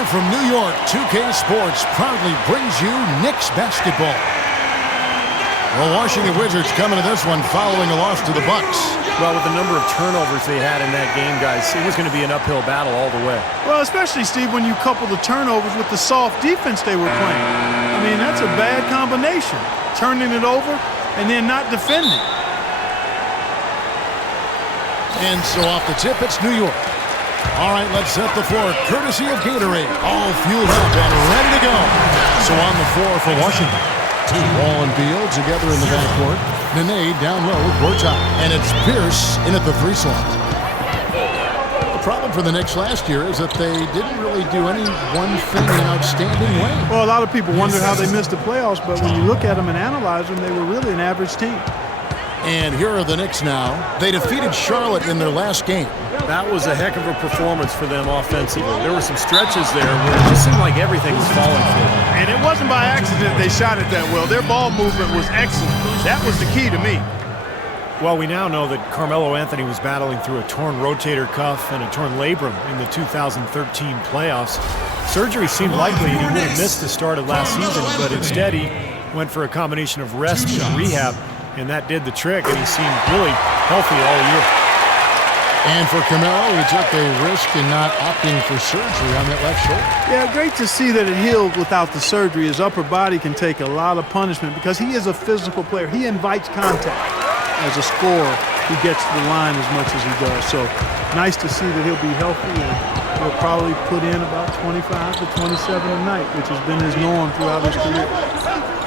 Live from New York, 2K Sports proudly brings you Knicks basketball. The Washington Wizards coming to this one following a loss to the Bucks. Well, with the number of turnovers they had in that game, guys, it was going to be an uphill battle all the way. Well, especially, Steve, when you couple the turnovers with the soft defense they were playing. I mean, that's a bad combination. Turning it over and then not defending. And so off the tip, it's New York. All right, let's set the floor courtesy of Gatorade. All fueled up and ready to go. So on the floor for Washington. Wall and Beal together in the backcourt. Nene down low, court top. And it's Pierce in at the 3 slot. The problem for the Knicks last year is that they didn't really do any one thing in an outstanding way. Well, a lot of people wonder how they missed the playoffs, but when you look at them and analyze them, they were really an average team. And here are the Knicks now. They defeated Charlotte in their last game. That was a heck of a performance for them offensively. There were some stretches there where it just seemed like everything was falling for them. And it wasn't by accident they shot it that well. Their ball movement was excellent. That was the key to me. Well, we now know that Carmelo Anthony was battling through a torn rotator cuff and a torn labrum in the 2013 playoffs. Surgery seemed likely he would have missed the start of last season, but instead he went for a combination of rest and rehab, and that did the trick, and he seemed really healthy all year. And for Carmelo, he took a risk in not opting for surgery on that left shoulder. Yeah, great to see that it healed without the surgery. His upper body can take a lot of punishment because he is a physical player. He invites contact. As a scorer, he gets to the line as much as he does. So nice to see that he'll be healthy, and he'll probably put in about 25 to 27 a night, which has been his norm throughout his career.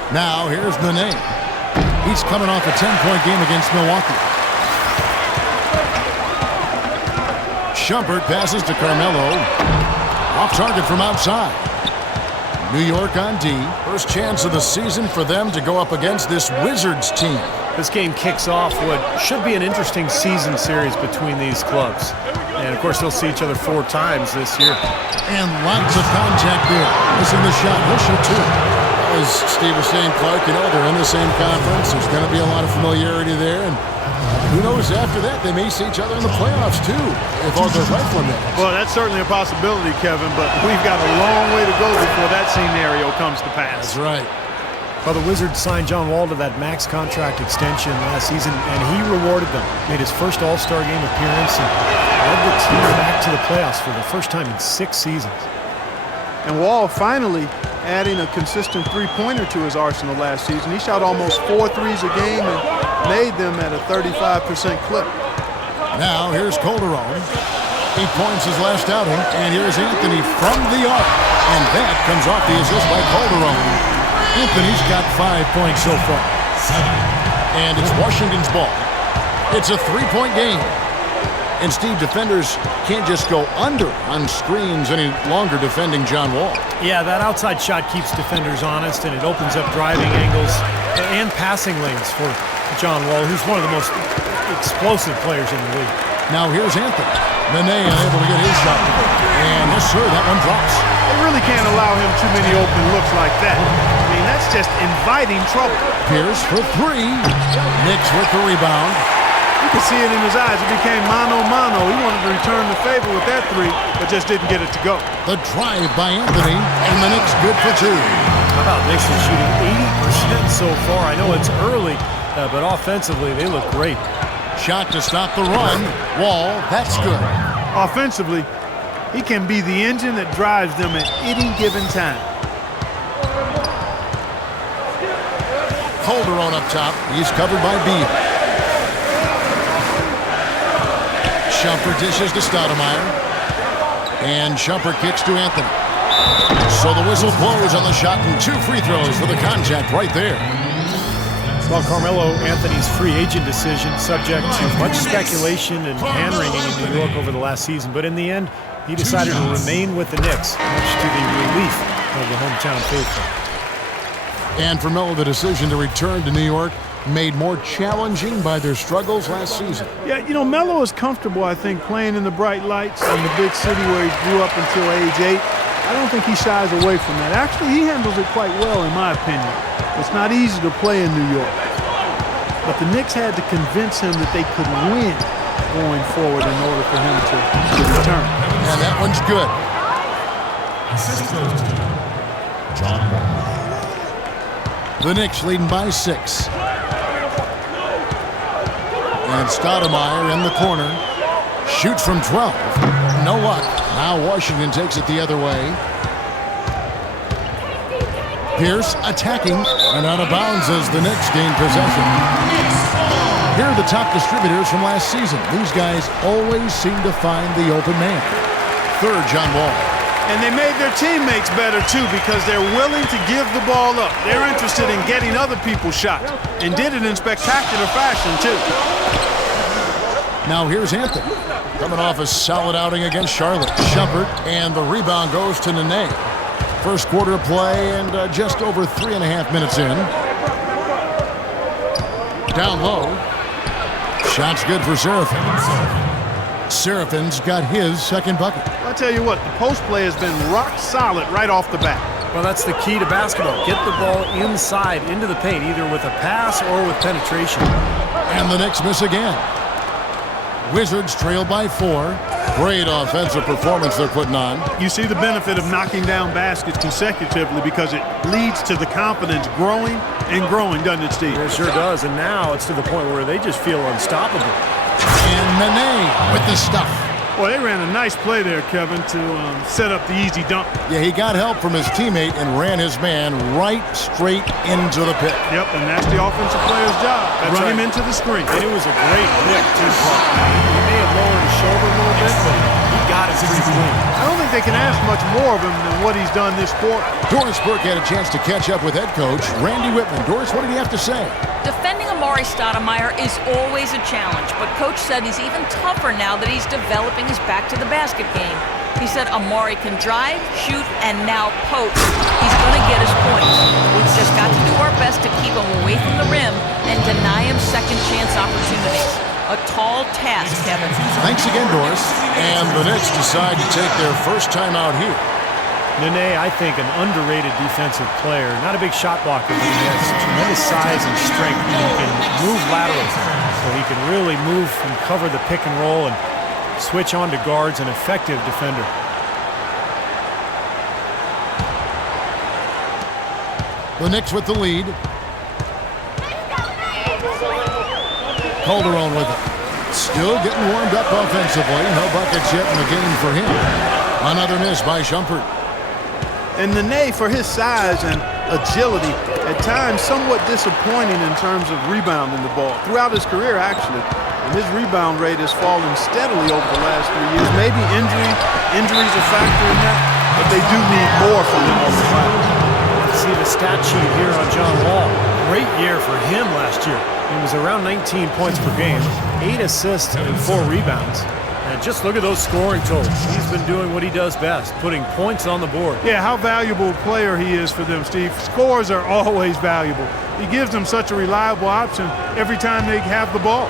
Now here's Nene. He's coming off a 10-point game against Milwaukee. Shumpert passes to Carmelo. Off target from outside. New York on D. First chance of the season for them to go up against this Wizards team. This game kicks off what should be an interesting season series between these clubs. And, of course, they'll see each other 4 times this year. And lots of contact there. Missing the shot. He'll shoot 2. As Steve was saying, Clark, you know, they're in the same conference. There's going to be a lot of familiarity there. And who knows, after that, they may see each other in the playoffs, too, if all goes right for them. Well, that's certainly a possibility, Kevin, but we've got a long way to go before that scenario comes to pass. That's right. Well, the Wizards signed John Wall to that max contract extension last season, and he rewarded them. Made his first All-Star game appearance and led the team back to the playoffs for the first time in 6 seasons. And Wall finally adding a consistent three-pointer to his arsenal last season. He shot almost 4 threes a game and made them at a 35% clip. Now here's Calderon. 8 points his last outing, and here's Anthony from the arc. And that comes off the assist by Calderon. Anthony's got 5 points so far. And it's Washington's ball. It's a 3-point game. And Steve, defenders can't just go under on screens any longer defending John Wall. Yeah, that outside shot keeps defenders honest, and it opens up driving angles and passing lanes for John Wall, who's one of the most explosive players in the league. Now here's Anthony. Nene unable to get his shot. And yes, sir, that one drops. They really can't allow him too many open looks like that. I mean, that's just inviting trouble. Pierce for 3. Knicks with the rebound. You could see it in his eyes. It became mano-mano. He wanted to return the favor with that 3, but just didn't get it to go. The drive by Anthony, and the Knicks good for 2. How about Knicks are shooting 80% so far? I know it's early, but offensively they look great. Shot to stop the run. Wall, that's good. Offensively, he can be the engine that drives them at any given time. Calderon up top. He's covered by Beal. Shumpert dishes to Stoudemire. And Shumpert kicks to Anthony. So the whistle blows on the shot and 2 free throws for the contact right there. Well, Carmelo Anthony's free agent decision subject to much speculation and hand-wringing in New York over the last season. But in the end, he decided to remain with the Knicks, much to the relief of the hometown faithful. And for Melo, the decision to return to New York made more challenging by their struggles last season. Yeah, you know, Melo is comfortable, I think, playing in the bright lights in the big city where he grew up until age 8. I don't think he shies away from that. Actually, he handles it quite well, in my opinion. It's not easy to play in New York. But the Knicks had to convince him that they could win going forward in order for him to return. And that one's good. Assist goes to John Wall. The Knicks leading by 6. And Stoudemire in the corner. Shoots from 12. No luck. Now Washington takes it the other way. Pierce attacking and out of bounds as the Knicks gain possession. Here are the top distributors from last season. These guys always seem to find the open man. Third, John Wall. And they made their teammates better, too, because they're willing to give the ball up. They're interested in getting other people's shots and did it in spectacular fashion, too. Now here's Anthony. Coming off a solid outing against Charlotte. Shumpert, and the rebound goes to Nene. First quarter play and just over 3.5 minutes in. Down low. Shot's good for Seraphin. Seraphin's got his second bucket. I'll tell you what, the post play has been rock solid right off the bat. Well, that's the key to basketball. Get the ball inside, into the paint, either with a pass or with penetration. And the Knicks miss again. Wizards trail by 4. Great offensive performance they're putting on. You see the benefit of knocking down baskets consecutively because it leads to the confidence growing and growing, doesn't it, Steve? It sure does, and now it's to the point where they just feel unstoppable. And Nene with the stuff. Well, they ran a nice play there, Kevin, to set up the easy dunk. Yeah, he got help from his teammate and ran his man right straight into the pit. Yep, and that's the offensive player's job. Run him into the screen. And it was a great pick, too. He may have lowered his shoulder a little bit, but he got it pretty clean. I don't think they can ask much more of him than what he's done this quarter. Doris Burke had a chance to catch up with head coach Randy Whitman. Doris, what did he have to say? Defending Amari Stoudemire is always a challenge, but Coach said he's even tougher now that he's developing his back-to-the-basket game. He said Amari can drive, shoot, and now poke. He's going to get his points. We've just got to do our best to keep him away from the rim and deny him second-chance opportunities. A tall task, Kevin. Thanks again, Doris. And the Knicks decide to take their first time out here. Nene, I think, an underrated defensive player. Not a big shot blocker, but he has tremendous size and strength. He can move laterally, so he can really move and cover the pick and roll and switch on to guards, an effective defender. The Knicks with the lead. Calderon with it. Still getting warmed up offensively. No buckets yet in the game for him. Another miss by Shumpert. And Nene, for his size and agility, at times somewhat disappointing in terms of rebounding the ball. Throughout his career, actually, and his rebound rate has fallen steadily over the last 3 years. Maybe injuries a factor in that, but they do need more from him on the side. See the stat sheet here on John Wall. Great year for him last year. He was around 19 points per game, 8 assists and 4 rebounds. And just look at those scoring totals. He's been doing what he does best, putting points on the board. Yeah, how valuable a player he is for them, Steve. Scores are always valuable. He gives them such a reliable option every time they have the ball.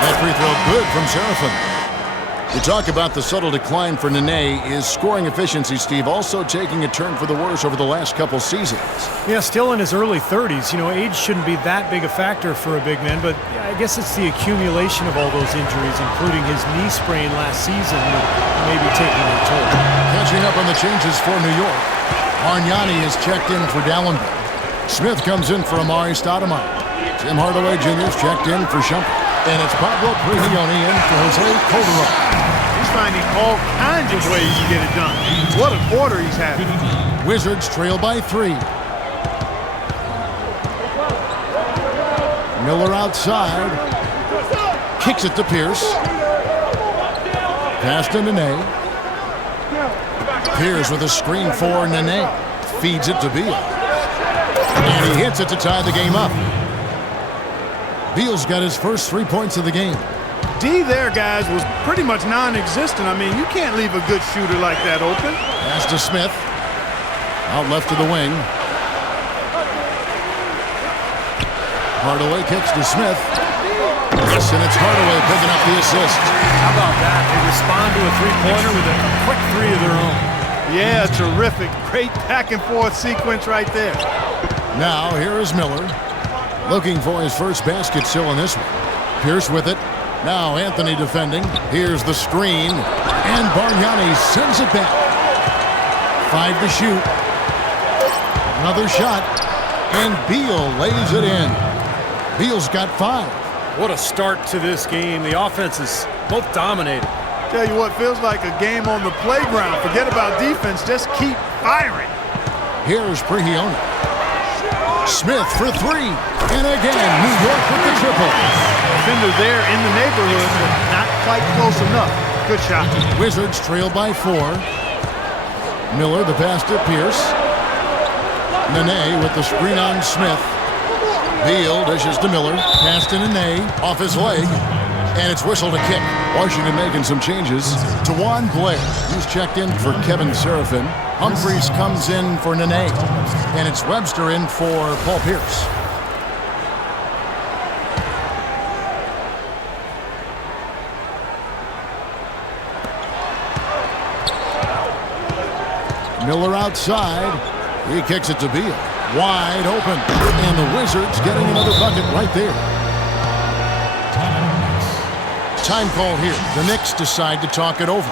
That free throw good from Seraphin. You talk about the subtle decline for Nene. Is scoring efficiency, Steve, also taking a turn for the worse over the last couple seasons? Yeah, still in his early 30s. You know, age shouldn't be that big a factor for a big man, but I guess it's the accumulation of all those injuries, including his knee sprain last season, that may be taking a toll. Catching up on the changes for New York. Argnani is checked in for Dallenberg. Smith comes in for Amari Stoudemire. Tim Hardaway Jr. is checked in for Shumpert. And it's Pablo Prigioni in for Jose Calderon. He's finding all kinds of ways to get it done. What a quarter he's having. Wizards trail by 3. Miller outside. Kicks it to Pierce. Pass to Nene. Pierce with a screen for Nene. Feeds it to Beal. And he hits it to tie the game up. Beal's got his first 3 points of the game. D there, guys, was pretty much non-existent. I mean, you can't leave a good shooter like that open. Pass to Smith. Out left to the wing. Hardaway kicks to Smith. Yes, and it's Hardaway picking up the assist. How about that? They respond to a three-pointer with a quick three of their own. Yeah, terrific. Great back-and-forth sequence right there. Now, here is Miller. Looking for his first basket still in this one. Pierce with it. Now Anthony defending. Here's the screen. And Bargnani sends it back. 5 to shoot. Another shot. And Beal lays it in. Beal's got 5. What a start to this game. The offense is both dominated. Tell you what, feels like a game on the playground. Forget about defense. Just keep firing. Here's Prigioni. Smith for 3. And again, New York with the triple. Defender there in the neighborhood, but not quite close enough. Good shot. Wizards trail by 4. Miller, the pass to Pierce. Nene with the screen on Smith. Beal dishes to Miller. Pass to Nene. Off his leg. And it's whistled a kick. Washington making some changes. Tawan Blair. He's checked in for Kevin Seraphin. Humphries comes in for Nene. And it's Webster in for Paul Pierce. Miller outside. He kicks it to Beal. Wide open. And the Wizards getting another bucket right there. Time called here. The Knicks decide to talk it over.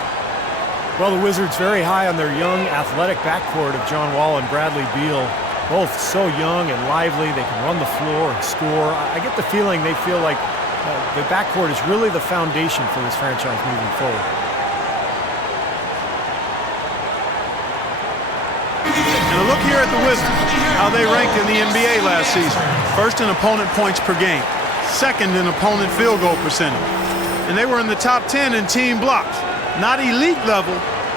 Well, the Wizards very high on their young, athletic backcourt of John Wall and Bradley Beal. Both so young and lively. They can run the floor and score. I get the feeling they feel like the backcourt is really the foundation for this franchise moving forward. And a look here at the Wizards, how they ranked in the NBA last season. First in opponent points per game. Second in opponent field goal percentage. And they were in the top 10 in team blocks. Not elite level,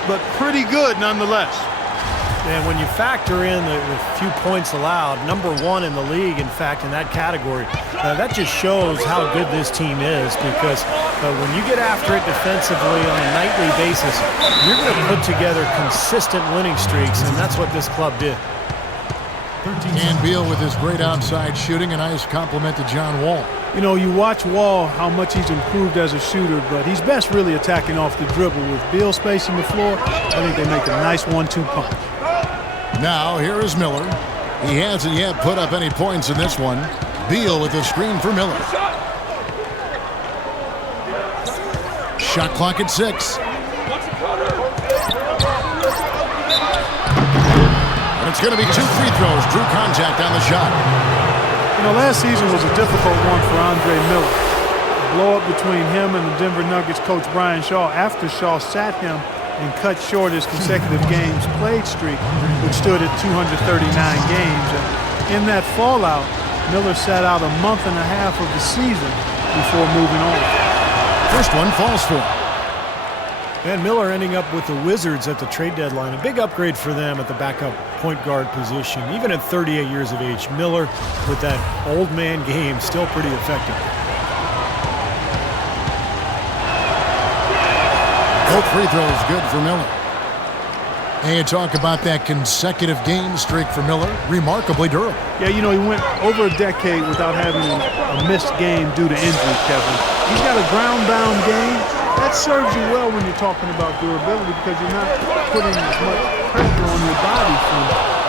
but pretty good nonetheless. And when you factor in the few points allowed, #1 in the league, in fact, in that category, that just shows how good this team is, because when you get after it defensively on a nightly basis, you're going to put together consistent winning streaks, and that's what this club did. And Beal with his great outside shooting, a nice compliment to John Wall. You know, you watch Wall, how much he's improved as a shooter, but he's best really attacking off the dribble. With Beal spacing the floor, I think they make a nice 1-2 punch. Now, here is Miller. He hasn't yet put up any points in this one. Beal with the screen for Miller. Shot clock at 6. And it's going to be 2 free throws. Drew contact on the shot. You know, last season was a difficult one for Andre Miller. A blow-up between him and the Denver Nuggets coach Brian Shaw after Shaw sat him and cut short his consecutive games played streak, which stood at 239 games. And in that fallout, Miller sat out a month and a half of the season before moving on. First one falls for him. And Miller ending up with the Wizards at the trade deadline. A big upgrade for them at the backup point guard position. Even at 38 years of age, Miller, with that old man game, still pretty effective. Both free throws good for Miller. And you talk about that consecutive game streak for Miller. Remarkably durable. Yeah, you know, he went over a decade without having a missed game due to injury, Kevin. He's got a ground-bound game. That serves you well when you're talking about durability, because you're not putting as much pressure on your body from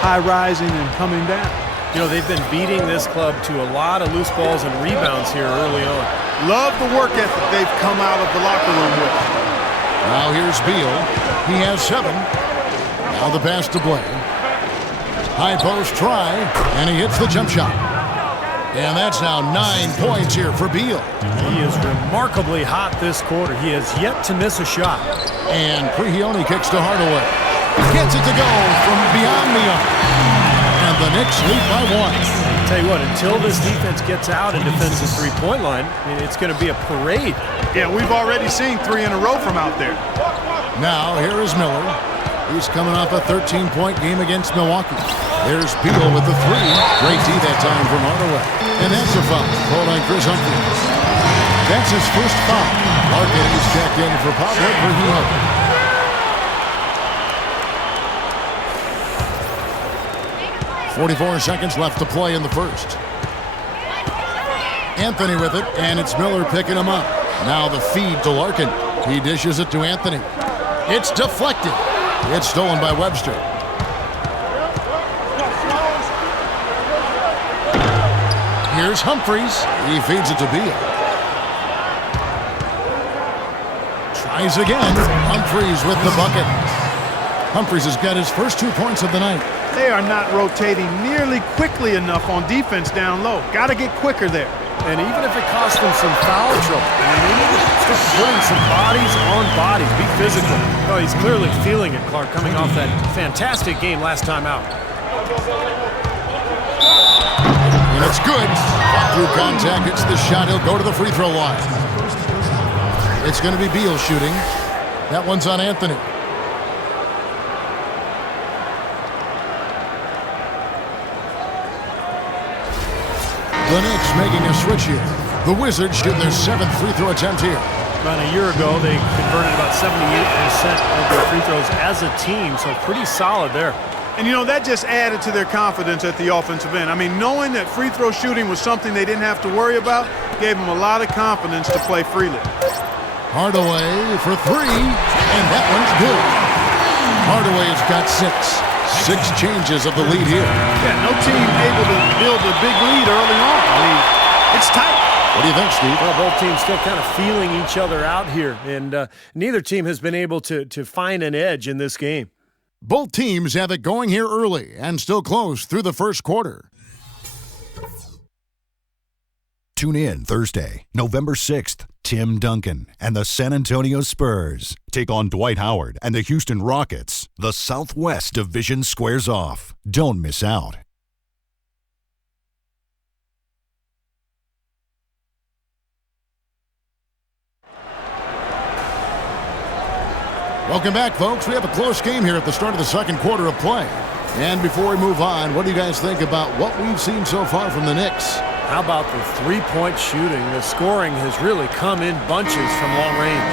high rising and coming down. You know, they've been beating this club to a lot of loose balls and rebounds here early on. Love the work ethic they've come out of the locker room with. Now here's Beal. He has 7. Now the pass to Blair. High post try, and he hits the jump shot. And that's now 9 points here for Beal. He is remarkably hot this quarter. He has yet to miss a shot. And Prigioni kicks to Hardaway. Gets it to go from beyond the arc. And the Knicks lead by 1. I'll tell you what, until this defense gets out and defends the three-point line, it's going to be a parade. Yeah, we've already seen 3 in a row from out there. Now here is Miller. He's coming off a 13-point game against Milwaukee. There's Beal with the 3. Great D that time from Hardaway. And that's a foul called on Chris Humphries. That's his first foul. Larkin is checked in for Pablo Prigioni. 44 seconds left to play in the first. Anthony with it, and it's Miller picking him up. Now the feed to Larkin. He dishes it to Anthony. It's deflected. It's stolen by Webster. Here's Humphries. He feeds it to Beal. Tries again. Humphries with the bucket. Humphries has got his first 2 points of the night. They are not rotating nearly quickly enough on defense down low. Got to get quicker there. And even if it costs them some foul trouble, I mean, they need to start putting some bodies on bodies, be physical. Oh, he's clearly feeling it, Clark, coming off that fantastic game last time out. And it's good. Through contact, hits the shot. He'll go to the free throw line. It's going to be Beal shooting. That one's on Anthony. The Knicks making a switch here. The Wizards shoot their 7th free throw attempt here. About a year ago, they converted about 78% of their free throws as a team, so pretty solid there. And, you know, that just added to their confidence at the offensive end. I mean, knowing that free throw shooting was something they didn't have to worry about gave them a lot of confidence to play freely. Hardaway for 3, and that one's good. Hardaway's got 6. 6 changes of the lead here. Yeah, no team able to build a big lead early on. I mean, it's tight. What do you think, Steve? Well, both teams still kind of feeling each other out here, and neither team has been able to find an edge in this game. Both teams have it going here early and still close through the first quarter. Tune in Thursday, November 6th. Tim Duncan and the San Antonio Spurs take on Dwight Howard and the Houston Rockets. The Southwest Division squares off. Don't miss out. Welcome back, folks. We have a close game here at the start of the second quarter of play. And before we move on, what do you guys think about what we've seen so far from the Knicks? How about the three-point shooting? The scoring has really come in bunches from long range.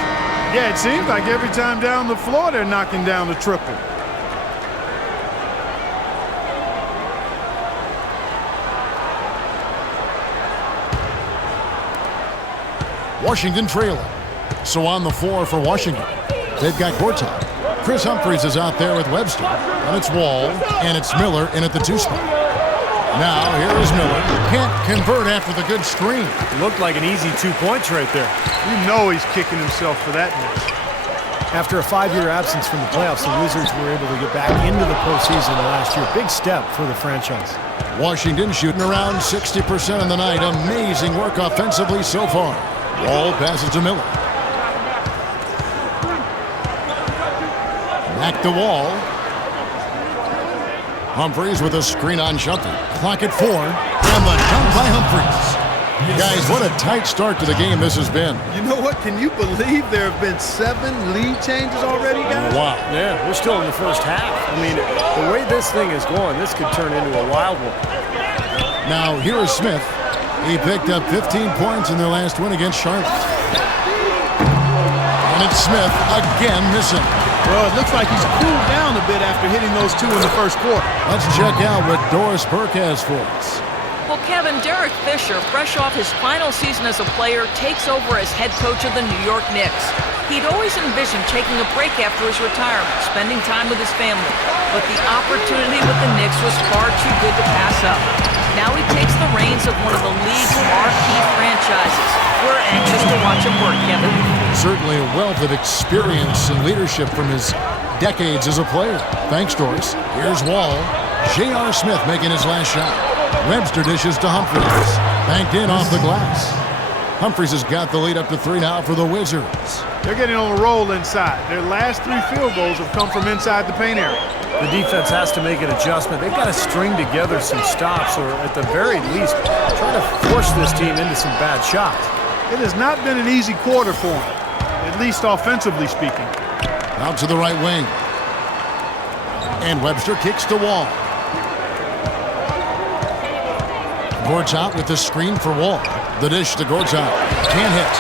Yeah, it seems like every time down the floor they're knocking down the triple. Washington trailing. So on the floor for Washington, they've got Gortat. Chris Humphries is out there with Webster. And it's Wall, and it's Miller in at the 2 spot. Now, here is Miller. Can't convert after the good screen. Looked like an easy 2 points right there. You know he's kicking himself for that miss. After a 5-year absence from the playoffs, the Wizards were able to get back into the postseason last year. Big step for the franchise. Washington shooting around 60% on the night. Amazing work offensively so far. Wall passes to Miller. Back to Wall. Humphries with a screen on Shumpert. Clock at 4. And the dunk by Humphries. Guys, what a tight start to the game this has been. You know what? Can you believe there have been 7 lead changes already, guys? Wow. Yeah, we're still in the first half. I mean, the way this thing is going, this could turn into a wild one. Now, here is Smith. He picked up 15 points in their last win against Charlotte. And it's Smith again missing. Well, it looks like he's cooled down a bit after hitting those 2 in the first quarter. Let's check out what Doris Burke has for us. Well, Kevin, Derek Fisher, fresh off his final season as a player, takes over as head coach of the New York Knicks. He'd always envisioned taking a break after his retirement, spending time with his family. But the opportunity with the Knicks was far too good to pass up. Now he takes the reins of one of the league's marquee franchises. We're anxious to watch him work, Kevin. Certainly a wealth of experience and leadership from his decades as a player. Thanks, Doris. Here's Wall. J.R. Smith making his last shot. Webster dishes to Humphries. Banked in off the glass. Humphries has got the lead up to 3 now for the Wizards. They're getting on a roll inside. Their last 3 field goals have come from inside the paint area. The defense has to make an adjustment. They've got to string together some stops, or at the very least, try to force this team into some bad shots. It has not been an easy quarter for them, at least offensively speaking. Out to the right wing. And Webster kicks to Wall. Gortat with the screen for Wall. The dish to Gortat. Can't hit.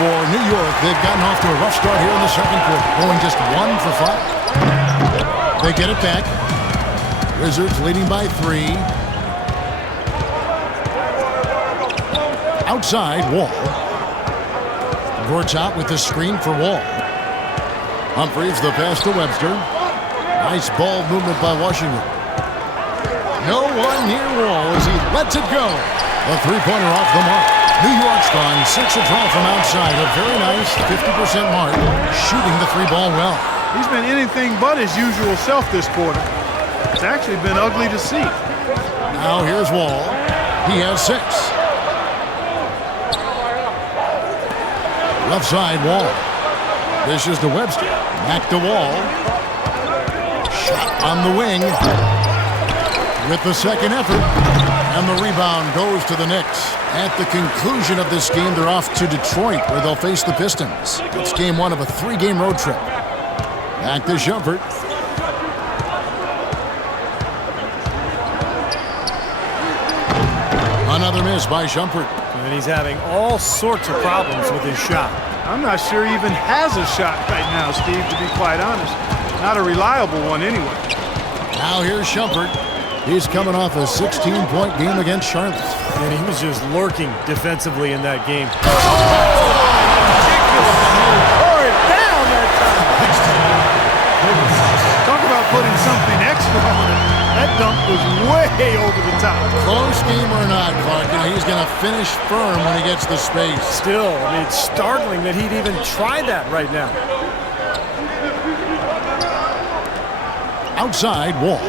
For New York, they've gotten off to a rough start here in the second quarter, going just 1 for 5. They get it back. Wizards leading by 3. Outside, Wall. Gortat with the screen for Wall. Humphries, the pass to Webster. Nice ball movement by Washington. No one near Wall as he lets it go. A 3-pointer off the mark. New York's gone 6 of 12 from outside. A very nice 50% mark, shooting the three ball well. He's been anything but his usual self this quarter. It's actually been ugly to see. Now here's Wall. He has 6. Left side, Wall. This is to Webster. Back to Wall. Shot on the wing. With the second effort. And the rebound goes to the Knicks. At the conclusion of this game, they're off to Detroit, where they'll face the Pistons. It's game 1 of a 3-game road trip. Back to Shumpert. Another miss by Shumpert. And he's having all sorts of problems with his shot. I'm not sure he even has a shot right now, Steve, to be quite honest. Not a reliable one anyway. Now here's Shumpert. He's coming off a 16-point game against Charlotte. And he was just lurking defensively in that game. Tore it down that time. Talk about putting something extra on it. That dunk was way over the top. Close game or not, Clark, he's going to finish firm when he gets the space. Still, I mean, it's startling that he'd even try that right now. Outside, Wall.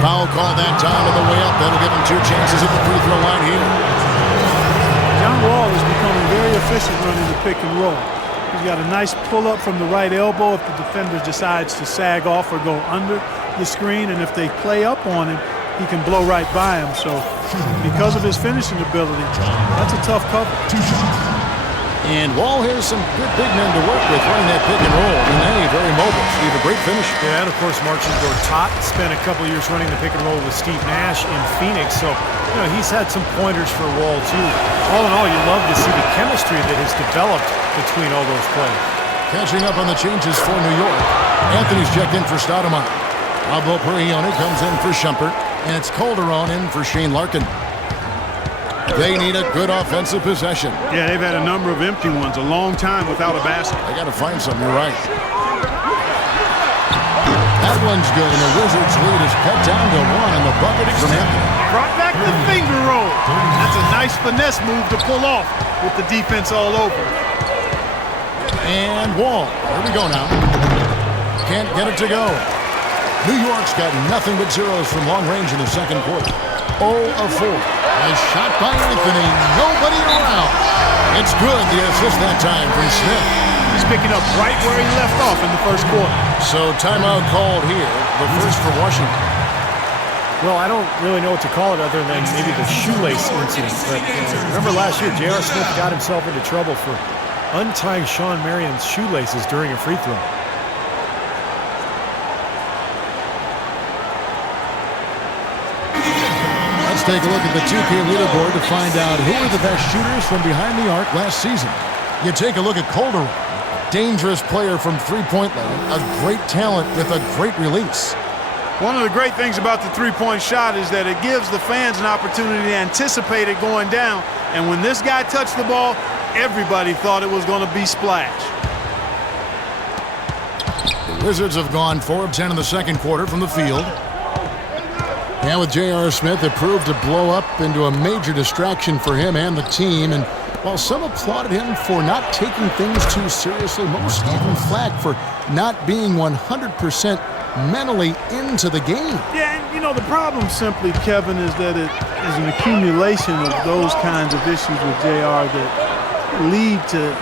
Foul call that time on the way up. That'll give him 2 chances at the free throw line here. John Wall is becoming very efficient running the pick and roll. He's got a nice pull-up from the right elbow if the defender decides to sag off or go under the screen. And if they play up on him, he can blow right by him. So because of his finishing ability, that's a tough cover. And Wall has some good big men to work with running that pick and roll. And very mobile. Steve, a great finish. Yeah, and of course, Marcin Gortat spent a couple years running the pick and roll with Steve Nash in Phoenix. So, he's had some pointers for Wall, too. All in all, you love to see the chemistry that has developed between all those players. Catching up on the changes for New York. Anthony's checked in for Stoudemire. Pablo Perrione comes in for Shumpert. And it's Calderon in for Shane Larkin. They need a good offensive possession. Yeah, they've had a number of empty ones, a long time without a basket. They got to find something, you're right. That one's good, and the Wizards' lead is cut down to 1 in the bucket from Anthony. Brought back the finger roll. That's a nice finesse move to pull off with the defense all over. And Wall. Here we go now. Can't get it to go. New York's got nothing but zeros from long range in the second quarter. 0 of 4. A shot by Anthony. Nobody around. It's good. The assist that time from Smith. He's picking up right where he left off in the first quarter. So timeout called here. The first for Washington. Well, I don't really know what to call it other than maybe the shoelace incident. But remember last year, J.R. Smith got himself into trouble for untying Shawn Marion's shoelaces during a free throw. Let's take a look at the 2K leaderboard to find out who are the best shooters from behind the arc last season. You take a look at Calderon, a dangerous player from three-point line, a great talent with a great release. One of the great things about the three-point shot is that it gives the fans an opportunity to anticipate it going down. And when this guy touched the ball, everybody thought it was going to be splash. The Wizards have gone 4 of 10 in the second quarter from the field. And with J.R. Smith, it proved to blow up into a major distraction for him and the team. And while some applauded him for not taking things too seriously, most gave him flack for not being 100% mentally into the game. Yeah, and the problem simply, Kevin, is that it is an accumulation of those kinds of issues with JR that lead to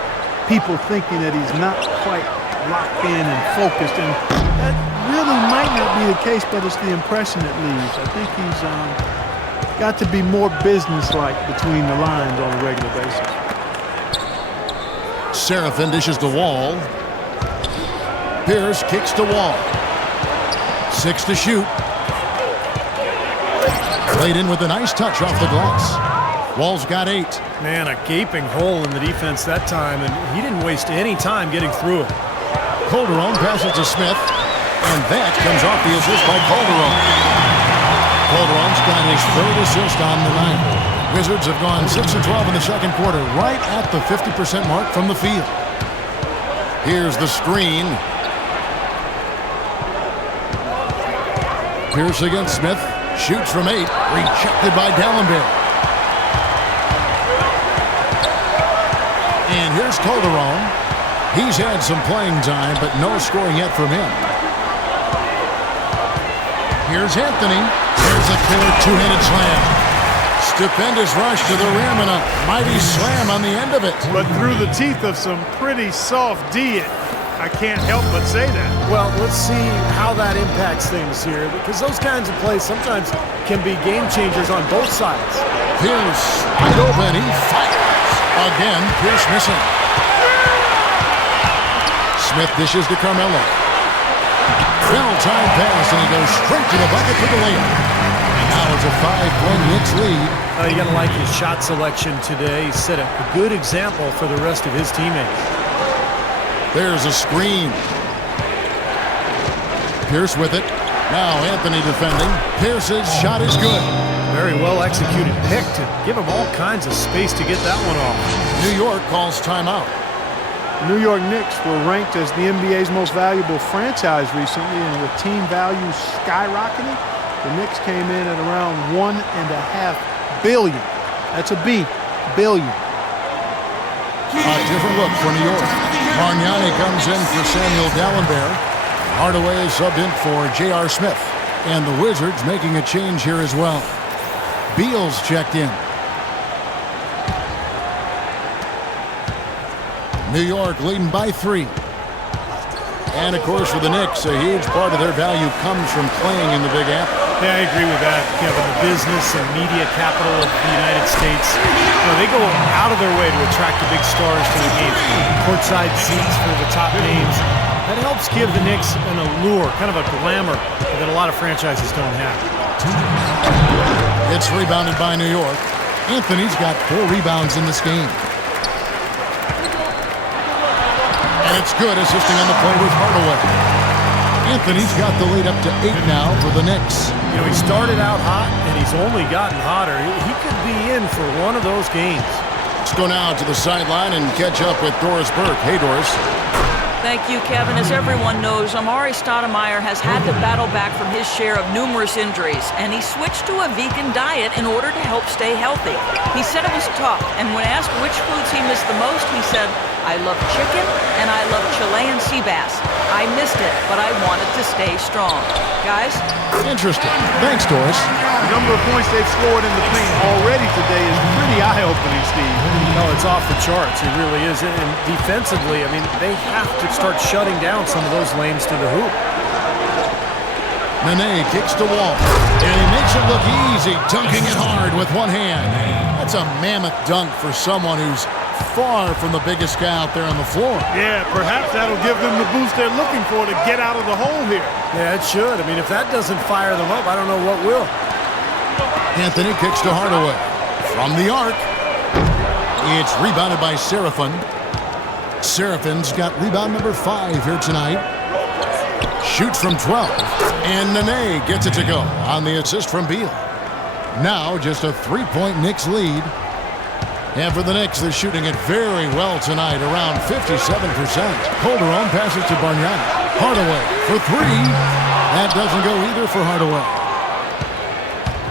people thinking that he's not quite locked in and focused. And that really might not be the case, but it's the impression it leaves. I think he's got to be more businesslike between the lines on a regular basis. Seraphin dishes to Wall. Pierce kicks to Wall. 6 to shoot. Played in with a nice touch off the glass. Wall's got 8. Man, a gaping hole in the defense that time, and he didn't waste any time getting through it. Calderon passes to Smith, and that comes off the assist by Calderon. Calderon's got his 3rd assist on the night. Wizards have gone 6 of 12 in the second quarter, right at the 50% mark from the field. Here's the screen. Pierce against Smith. Shoots from 8. Rejected by Dallenberg. And here's Calderon. He's had some playing time, but no scoring yet from him. Here's Anthony. There's a killer two-handed slam. Stupendous rush to the rim and a mighty slam on the end of it. But through the teeth of some pretty soft D, I can't help but say that. Well, let's see how that impacts things here, because those kinds of plays sometimes can be game changers on both sides. Pierce wide open. He fires. Again, Pierce missing. Smith dishes to Carmelo. Well-timed pass, and he goes straight to the bucket for the layup. And now it's a 5-point Knicks lead. You got to like his shot selection today. He set a good example for the rest of his teammates. There's a screen. Pierce with it. Now Anthony defending. Pierce's shot is good. Very well executed pick to give him all kinds of space to get that one off. New York calls timeout. New York Knicks were ranked as the NBA's most valuable franchise recently, and with team value skyrocketing, the Knicks came in at around $1.5 billion. That's a B, billion. A different look for New York. Bargnani comes in for Samuel Dalembert. Hardaway is subbed in for J.R. Smith. And the Wizards making a change here as well. Beal's checked in. New York leading by 3. And, of course, for the Knicks, a huge part of their value comes from playing in the Big Apple. Yeah, I agree with that. Kevin, the business and media capital of the United States, they go out of their way to attract the big stars to the game. Courtside seats for the top names. That helps give the Knicks an allure, kind of a glamour that a lot of franchises don't have. It's rebounded by New York. Anthony's got 4 rebounds in this game. And it's good, assisting on the play with Hardaway. Anthony's got the lead up to 8 now for the Knicks. He started out hot, and he's only gotten hotter. He could be in for one of those games. Let's go now to the sideline and catch up with Doris Burke. Hey, Doris. Thank you, Kevin. As everyone knows, Amar'e Stoudemire has had to battle back from his share of numerous injuries, and he switched to a vegan diet in order to help stay healthy. He said it was tough, and when asked which foods he missed the most, he said, "I love chicken, and I love Chilean sea bass. I missed it, but I wanted to stay strong." Guys? Interesting. Thanks, Doris. The number of points they've scored in the paint already today is pretty eye-opening, Steve. No, it's off the charts. It really is. And defensively, they have to start shutting down some of those lanes to the hoop. Nene kicks to Wall, and he makes it look easy, dunking it hard with one hand. That's a mammoth dunk for someone who's far from the biggest guy out there on the floor. Yeah, perhaps that'll give them the boost they're looking for to get out of the hole here. Yeah, it should. If that doesn't fire them up, I don't know what will. Anthony kicks to Hardaway. From the arc, it's rebounded by Seraphin. Seraphin's got rebound number 5 here tonight. Shoots from 12, and Nene gets it to go on the assist from Beal. Now just a 3-point Knicks lead. And for the Knicks, they're shooting it very well tonight, around 57%. Calderon passes to Bargnani. Hardaway for 3. That doesn't go either for Hardaway.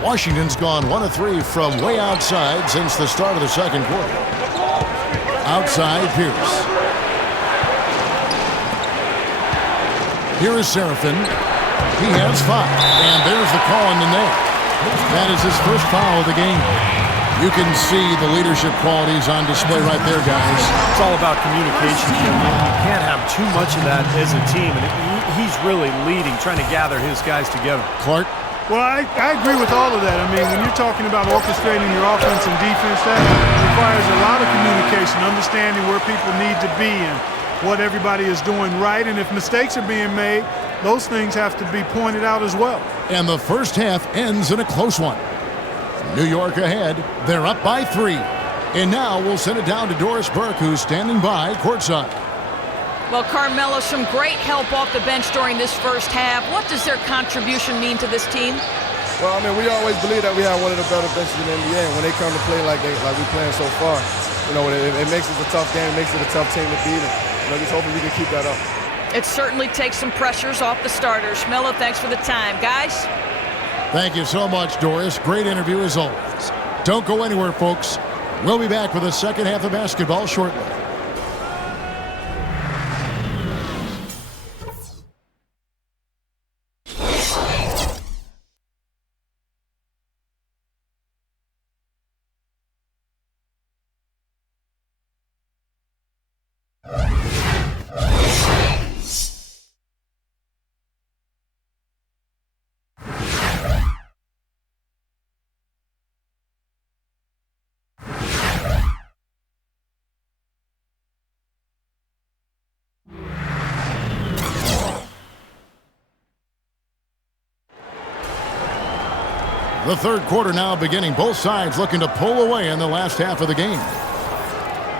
Washington's gone 1 of 3 from way outside since the start of the second quarter. Outside, Pierce. Here is Seraphin. He has 5. And there's the call on the net. That is his first foul of the game. You can see the leadership qualities on display right there, guys. It's all about communication. You can't have too much of that as a team. And he's really leading, trying to gather his guys together. Clark? Well, I agree with all of that. When you're talking about orchestrating your offense and defense, that requires a lot of communication, understanding where people need to be and what everybody is doing right. And if mistakes are being made, those things have to be pointed out as well. And the first half ends in a close one. New York ahead. They're up by 3. And now we'll send it down to Doris Burke, who's standing by courtside. Well, Carmelo, some great help off the bench during this first half. What does their contribution mean to this team? Well, we always believe that we have one of the better benches in the NBA. And when they come to play like we're playing so far, it makes it a tough game. It makes it a tough team to beat. And just hoping we can keep that up. It certainly takes some pressures off the starters. Melo, thanks for the time. Guys? Thank you so much, Doris. Great interview as always. Don't go anywhere, folks. We'll be back with the second half of basketball shortly. The third quarter now beginning. Both sides looking to pull away in the last half of the game.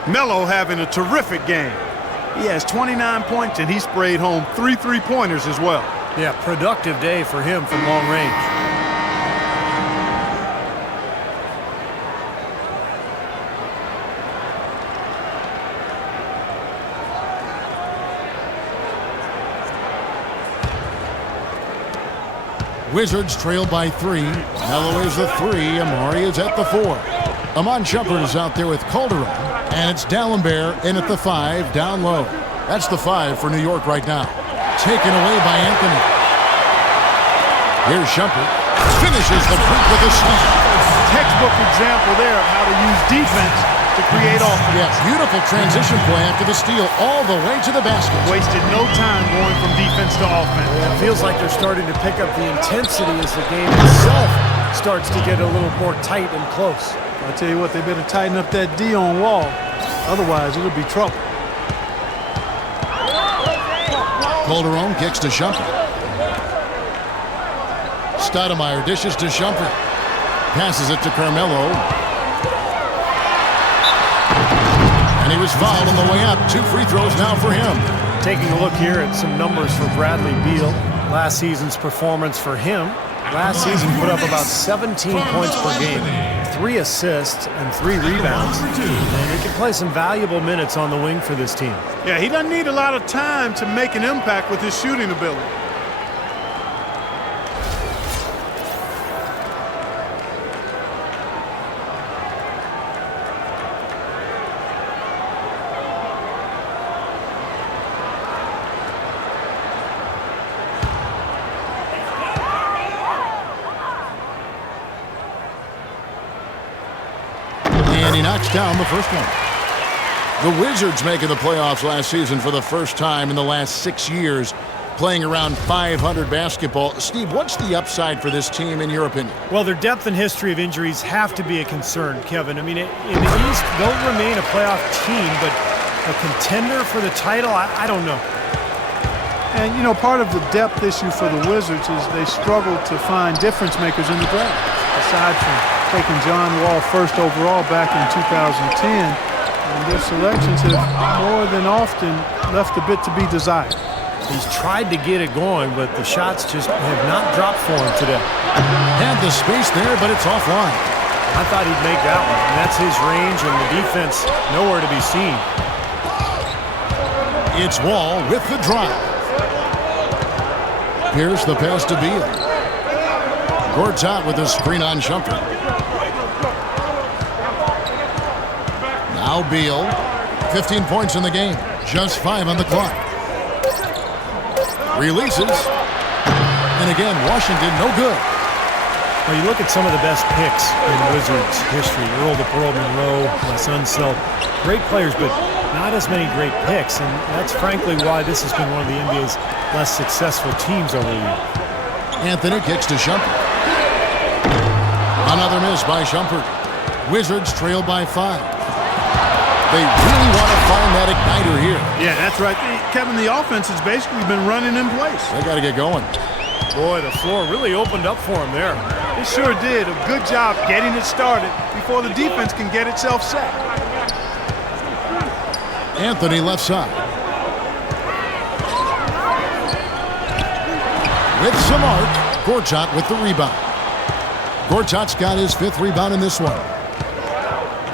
Melo having a terrific game. He has 29 points, and he sprayed home 3 3-pointers as well. Yeah, productive day for him from long range. Wizards trail by 3. Melo is the 3. Amari is at the 4. Iman Shumpert is out there with Calderon. And it's Dalembert in at the 5, down low. That's the 5 for New York right now. Taken away by Anthony. Here's Shumpert. Finishes the break with a slam. Textbook example there of how to use defense to create offense. Yeah, beautiful transition play after the steal all the way to the basket. Wasted no time going from defense to offense. It feels like they're starting to pick up the intensity as the game itself starts to get a little more tight and close. I tell you what, they better tighten up that D on Wall. Otherwise, it'll be trouble. Calderon kicks to Shumpert. Stoudemire dishes to Shumpert. Passes it to Carmelo. And he was fouled on the way up. 2 free throws now for him. Taking a look here at some numbers for Bradley Beal. Last season's performance for him. Last season put up about 17 points per game, 3 assists and 3 rebounds. And he can play some valuable minutes on the wing for this team. Yeah, he doesn't need a lot of time to make an impact with his shooting ability. And he knocks down the first one. The Wizards making the playoffs last season for the first time in the last 6 years, playing around 500 basketball. Steve, what's the upside for this team in your opinion? Well, their depth and history of injuries have to be a concern, Kevin. I mean, in the East, they'll remain a playoff team, but a contender for the title, I don't know. And, you know, part of the depth issue for the Wizards is they struggle to find difference makers in the draft. Aside from taking John Wall first overall back in 2010, and their selections have more than often left a bit to be desired. He's tried to get it going, but the shots just have not dropped for him today. Had the space there, but it's offline. I thought he'd make that one. And that's his range, and the defense nowhere to be seen. It's Wall with the drive. Here's the pass to Beal. Gortat with a screen on Shumpert. Now Beal, 15 points in the game, just 5 on the clock. Releases, and again, Washington no good. Well, you look at some of the best picks in Wizards history. Earl the Pearl Monroe, Les Unseld, great players, but not as many great picks, and that's frankly why this has been one of the NBA's less successful teams over the years. Anthony kicks to Shumpert. Another miss by Shumpert. Wizards trail by 5. They really want to find that igniter here. Yeah, that's right. Kevin, the offense has basically been running in place. They got to get going. Boy, the floor really opened up for him there. It sure did. A good job getting it started before the defense can get itself set. Anthony left side. With some arc, Gortat with the rebound. Gortat's got his 5th rebound in this one.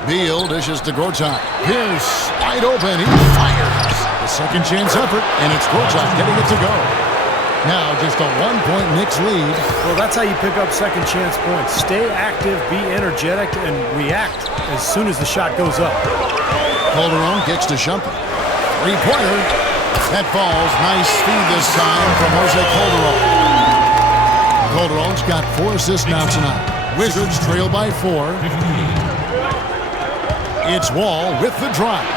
Beal dishes to Gortat. Pierce wide open. He fires. The second chance effort, and it's Gortat getting it to go. Now just a 1-point Knicks lead. Well, that's how you pick up second chance points. Stay active, be energetic, and react as soon as the shot goes up. Calderon kicks to Shumpert. 3-pointer. That falls. Nice feed this time from Jose Calderon. Calderon's got 4 assists now tonight. Wizards trail by 4. It's Wall with the drive.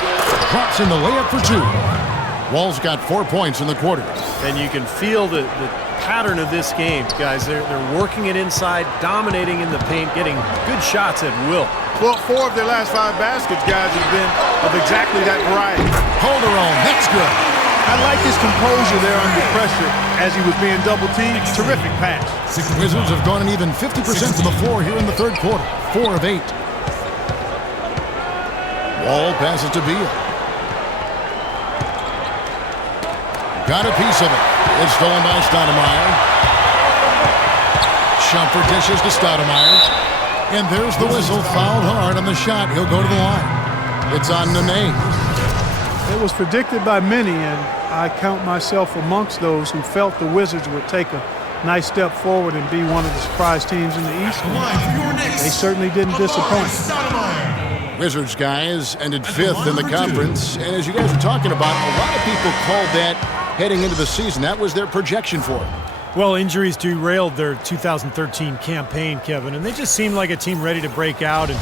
Drops in the layup for 2. Wall's got 4 points in the quarter. And you can feel the pattern of this game, guys. They're working it inside, dominating in the paint, getting good shots at will. Well, 4 of their last 5 baskets, guys, have been of exactly that variety. Calderon, that's good. I like his composure there under pressure as he was being double-teamed. Terrific pass. Wizards have gone an even 50% from the floor here in the third quarter. 4 of 8. Wall passes to Beal. Got a piece of it. It's stolen by Stoudemire. Shumpert dishes to Stoudemire. And there's the whistle. Fouled hard on the shot. He'll go to the line. It's on Nene. It was predicted by many, and I count myself amongst those who felt the Wizards would take a nice step forward and be one of the surprise teams in the East. They certainly didn't disappoint. Wizards guys ended 5th in the conference, and as you guys were talking about, a lot of people called that heading into the season. That was their projection for it. Well, injuries derailed their 2013 campaign, Kevin, and they just seemed like a team ready to break out, and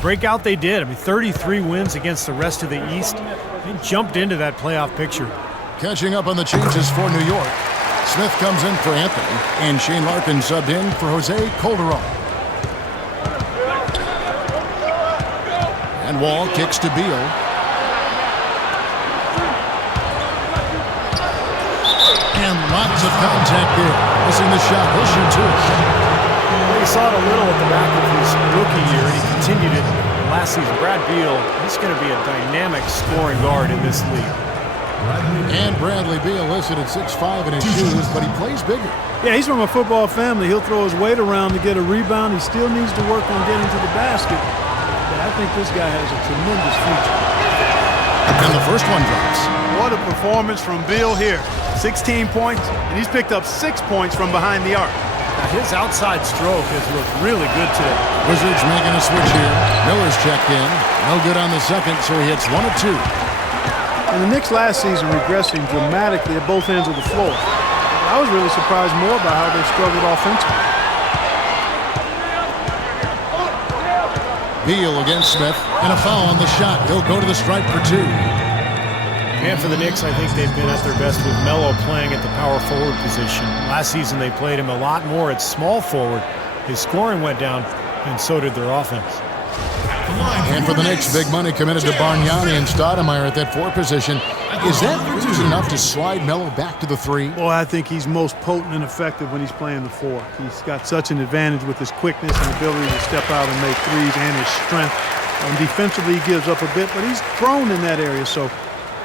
break out they did. I mean, 33 wins against the rest of the East. They jumped into that playoff picture. Catching up on the changes for New York. Smith comes in for Anthony, and Shane Larkin subbed in for Jose Calderon. And Wall kicks to Beal. And lots of contact there. Missing the shot. He'll shoot two. Well, he saw it a little at the back of his rookie year, and he continued it last season. Brad Beal, he's going to be a dynamic scoring guard in this league. And Bradley Beal listed at 6'5" in his shoes, but he plays bigger. Yeah, he's from a football family. He'll throw his weight around to get a rebound. He still needs to work on getting to the basket. But I think this guy has a tremendous future. And the first one drops. What a performance from Beal here. 16 points, and he's picked up 6 points from behind the arc. Now, his outside stroke has looked really good today. Wizards making a switch here. Miller's checked in. No good on the second, so he hits 1 of 2. And the Knicks last season regressing dramatically at both ends of the floor. I was really surprised more by how they struggled offensively. Beal against Smith, and a foul on the shot. He'll go to the stripe for 2. And for the Knicks, I think they've been at their best with Melo playing at the power forward position. Last season, they played him a lot more at small forward. His scoring went down, and so did their offense. And for the Knicks, big money committed to Bargnani and Stoudemire at that 4 position. Is that reason enough to slide Melo back to the 3? Boy, I think he's most potent and effective when he's playing the 4. He's got such an advantage with his quickness and ability to step out and make threes, and his strength. And defensively, he gives up a bit, but he's thrown in that area. So,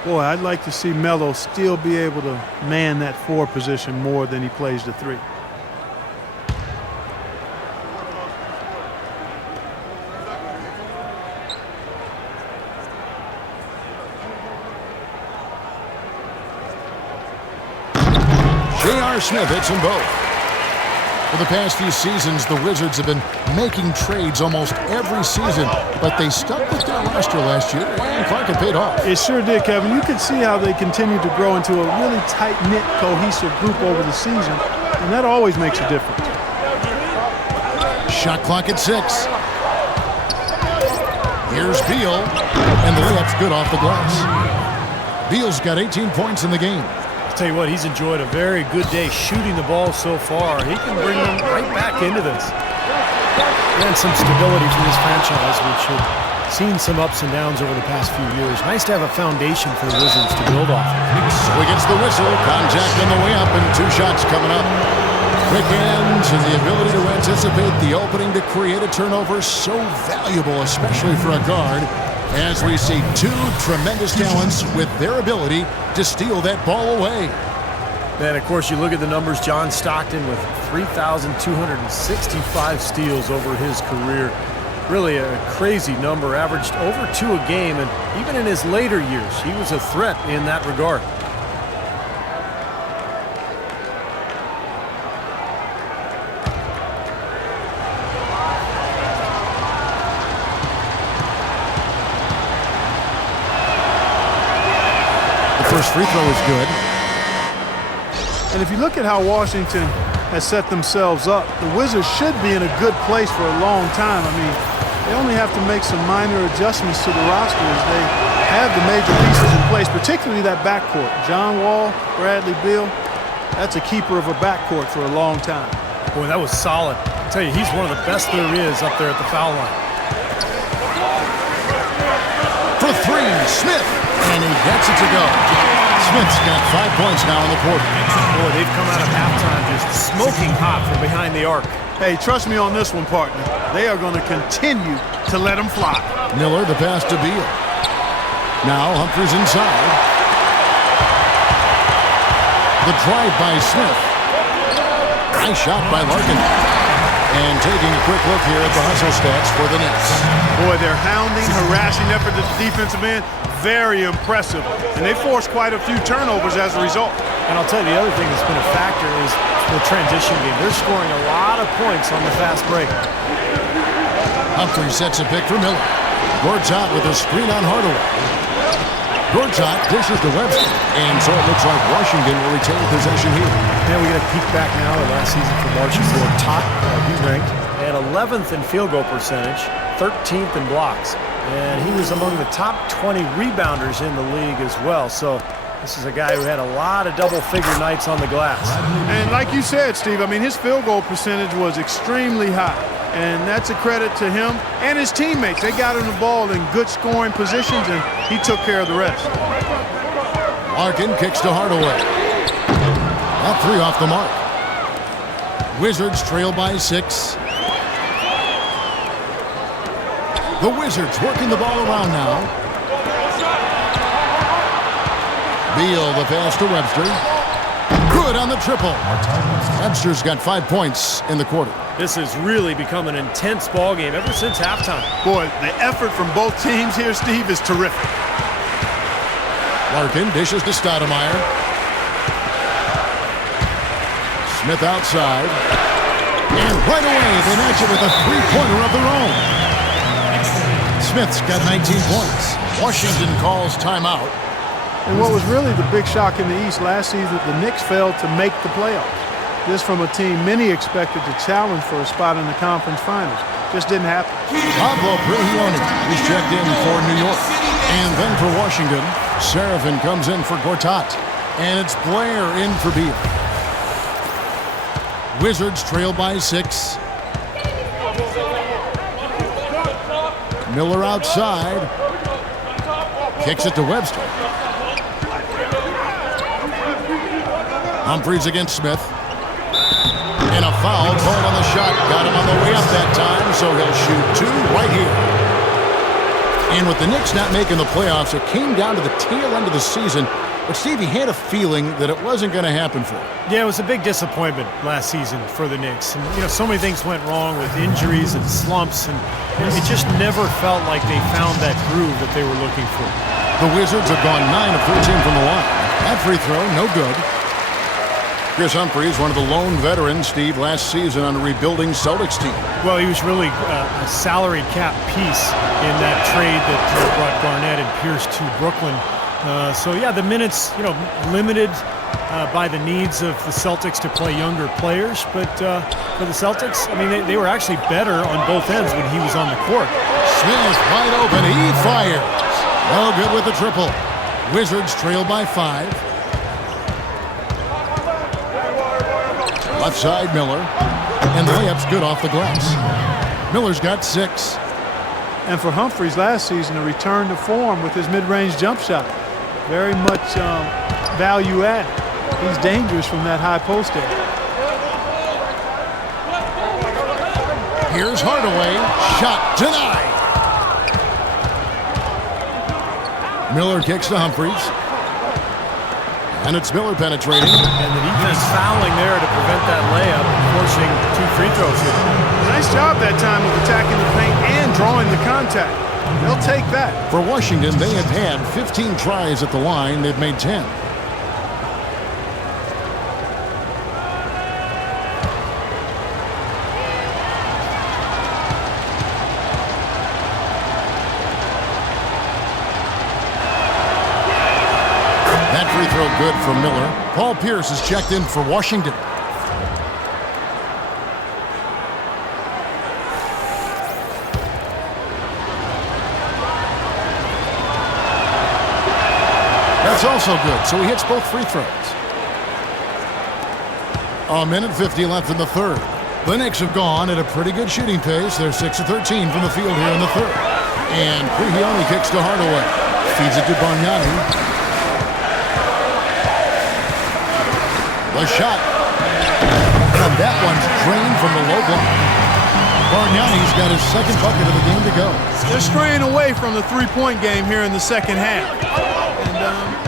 boy, I'd like to see Melo still be able to man that 4 position more than he plays the 3. J.R. Smith hits them both. For the past few seasons, the Wizards have been making trades almost every season, but they stuck with their roster last year, and Clark had paid off. It sure did, Kevin. You could see how they continued to grow into a really tight-knit, cohesive group over the season, and that always makes a difference. Shot clock at 6. Here's Beal, and the layup's good off the glass. Beal's got 18 points in the game. I'll tell you what, he's enjoyed a very good day shooting the ball so far. He can bring them right back into this. And some stability from this franchise, which had seen some ups and downs over the past few years. Nice to have a foundation for the Wizards to build off of. So he gets the whistle, contact on the way up, and 2 shots coming up. Quick hands and the ability to anticipate the opening to create a turnover, so valuable, especially for a guard, as we see 2 tremendous talents with their ability to steal that ball away. And, of course, you look at the numbers. John Stockton with 3,265 steals over his career. Really a crazy number, averaged over 2 a game, and even in his later years, he was a threat in that regard. First free throw is good. And if you look at how Washington has set themselves up, the Wizards should be in a good place for a long time. I mean, they only have to make some minor adjustments to the roster as they have the major pieces in place, particularly that backcourt. John Wall, Bradley Beal, that's a keeper of a backcourt for a long time. Boy, that was solid. I'll tell you, he's one of the best there is up there at the foul line. for three. Smith, and he gets it to go. Smith's got 5 points now in the quarter. Boy, they've come out of halftime just smoking hot from behind the arc. Hey, trust me on this one, partner. They are going to continue to let them fly. Miller, the pass to Beal. Now Humphries inside. The drive by Smith. Nice shot by Larkin. And taking a quick look here at the hustle stats for the Knicks. Boy, their hounding, harassing effort at the defensive end, very impressive. And they forced quite a few turnovers as a result. And I'll tell you, the other thing that's been a factor is the transition game. They're scoring a lot of points on the fast break. Humphries sets a pick for Miller. Gortat with a screen on Hardaway. Gortat dishes to Webster. And so it looks like Washington will retain possession here. Now we get a peek back now at last season for Marching Gortat. He ranked at 11th in field goal percentage, 13th in blocks. And he was among the top 20 rebounders in the league as well. So this is a guy who had a lot of double-figure nights on the glass. And like you said, Steve, I mean, his field goal percentage was extremely high. And that's a credit to him and his teammates. They got him the ball in good scoring positions, and he took care of the rest. Larkin kicks to Hardaway. That three off the mark. Wizards trail by 6. The Wizards working the ball around now. Beal, the pass to Webster. Good on the triple. Webster's got 5 points in the quarter. This has really become an intense ball game ever since halftime. Boy, the effort from both teams here, Steve, is terrific. Larkin dishes to Stoudemire. Smith outside. And right away, they match it with a three-pointer of their own. Smith's got 19 points. Washington calls timeout. And what was really the big shock in the East last season, the Knicks failed to make the playoffs. This from a team many expected to challenge for a spot in the conference finals. Just didn't happen. Pablo Prigioni is checked in for New York. And then for Washington, Serafin comes in for Gortat. And it's Blair in for Beal. Wizards trail by 6. Miller outside. Kicks it to Webster. Humphries against Smith. And a foul called on the shot. Got him on the way up that time, so he'll shoot 2 right here. And with the Knicks not making the playoffs, it came down to the tail end of the season. But Stevie had a feeling that it wasn't going to happen for him. Yeah, it was a big disappointment last season for the Knicks. And, so many things went wrong with injuries and slumps, and it just never felt like they found that groove that they were looking for. The Wizards have gone 9 of 13 from the line. That free throw, no good. Chris Humphries, one of the lone veterans, Steve, last season on a rebuilding Celtics team. Well, he was really a salary cap piece in that trade that brought Garnett and Pierce to Brooklyn. So, yeah, the minutes, limited by the needs of the Celtics to play younger players. But for the Celtics, I mean, they were actually better on both ends when he was on the court. Smith wide open. He fires. No good with the triple. Wizards trail by 5. Left side, Miller. And the layup's good off the glass. Miller's got 6. And for Humphries last season, a return to form with his mid-range jump shot. Very much value add. He's dangerous from that high post area. Here's Hardaway. Shot denied. Miller kicks to Humphries. And it's Miller penetrating. And the defense fouling there to prevent that layup, forcing 2 free throws here. Nice job that time of attacking the paint and drawing the contact. They'll take that. For Washington, they have had 15 tries at the line. They've made 10. That free throw good for Miller. Paul Pierce is checked in for Washington. That's also good, so he hits both free throws. 1:50 left in the third. The Knicks have gone at a pretty good shooting pace. They're 6 of 13 from the field here in the third. And Prigioni kicks to Hardaway. Feeds it to Bargnani. The shot. And that one's drained from the low block. Bargnani's got his second bucket of the game to go. They're straying away from the three-point game here in the second half.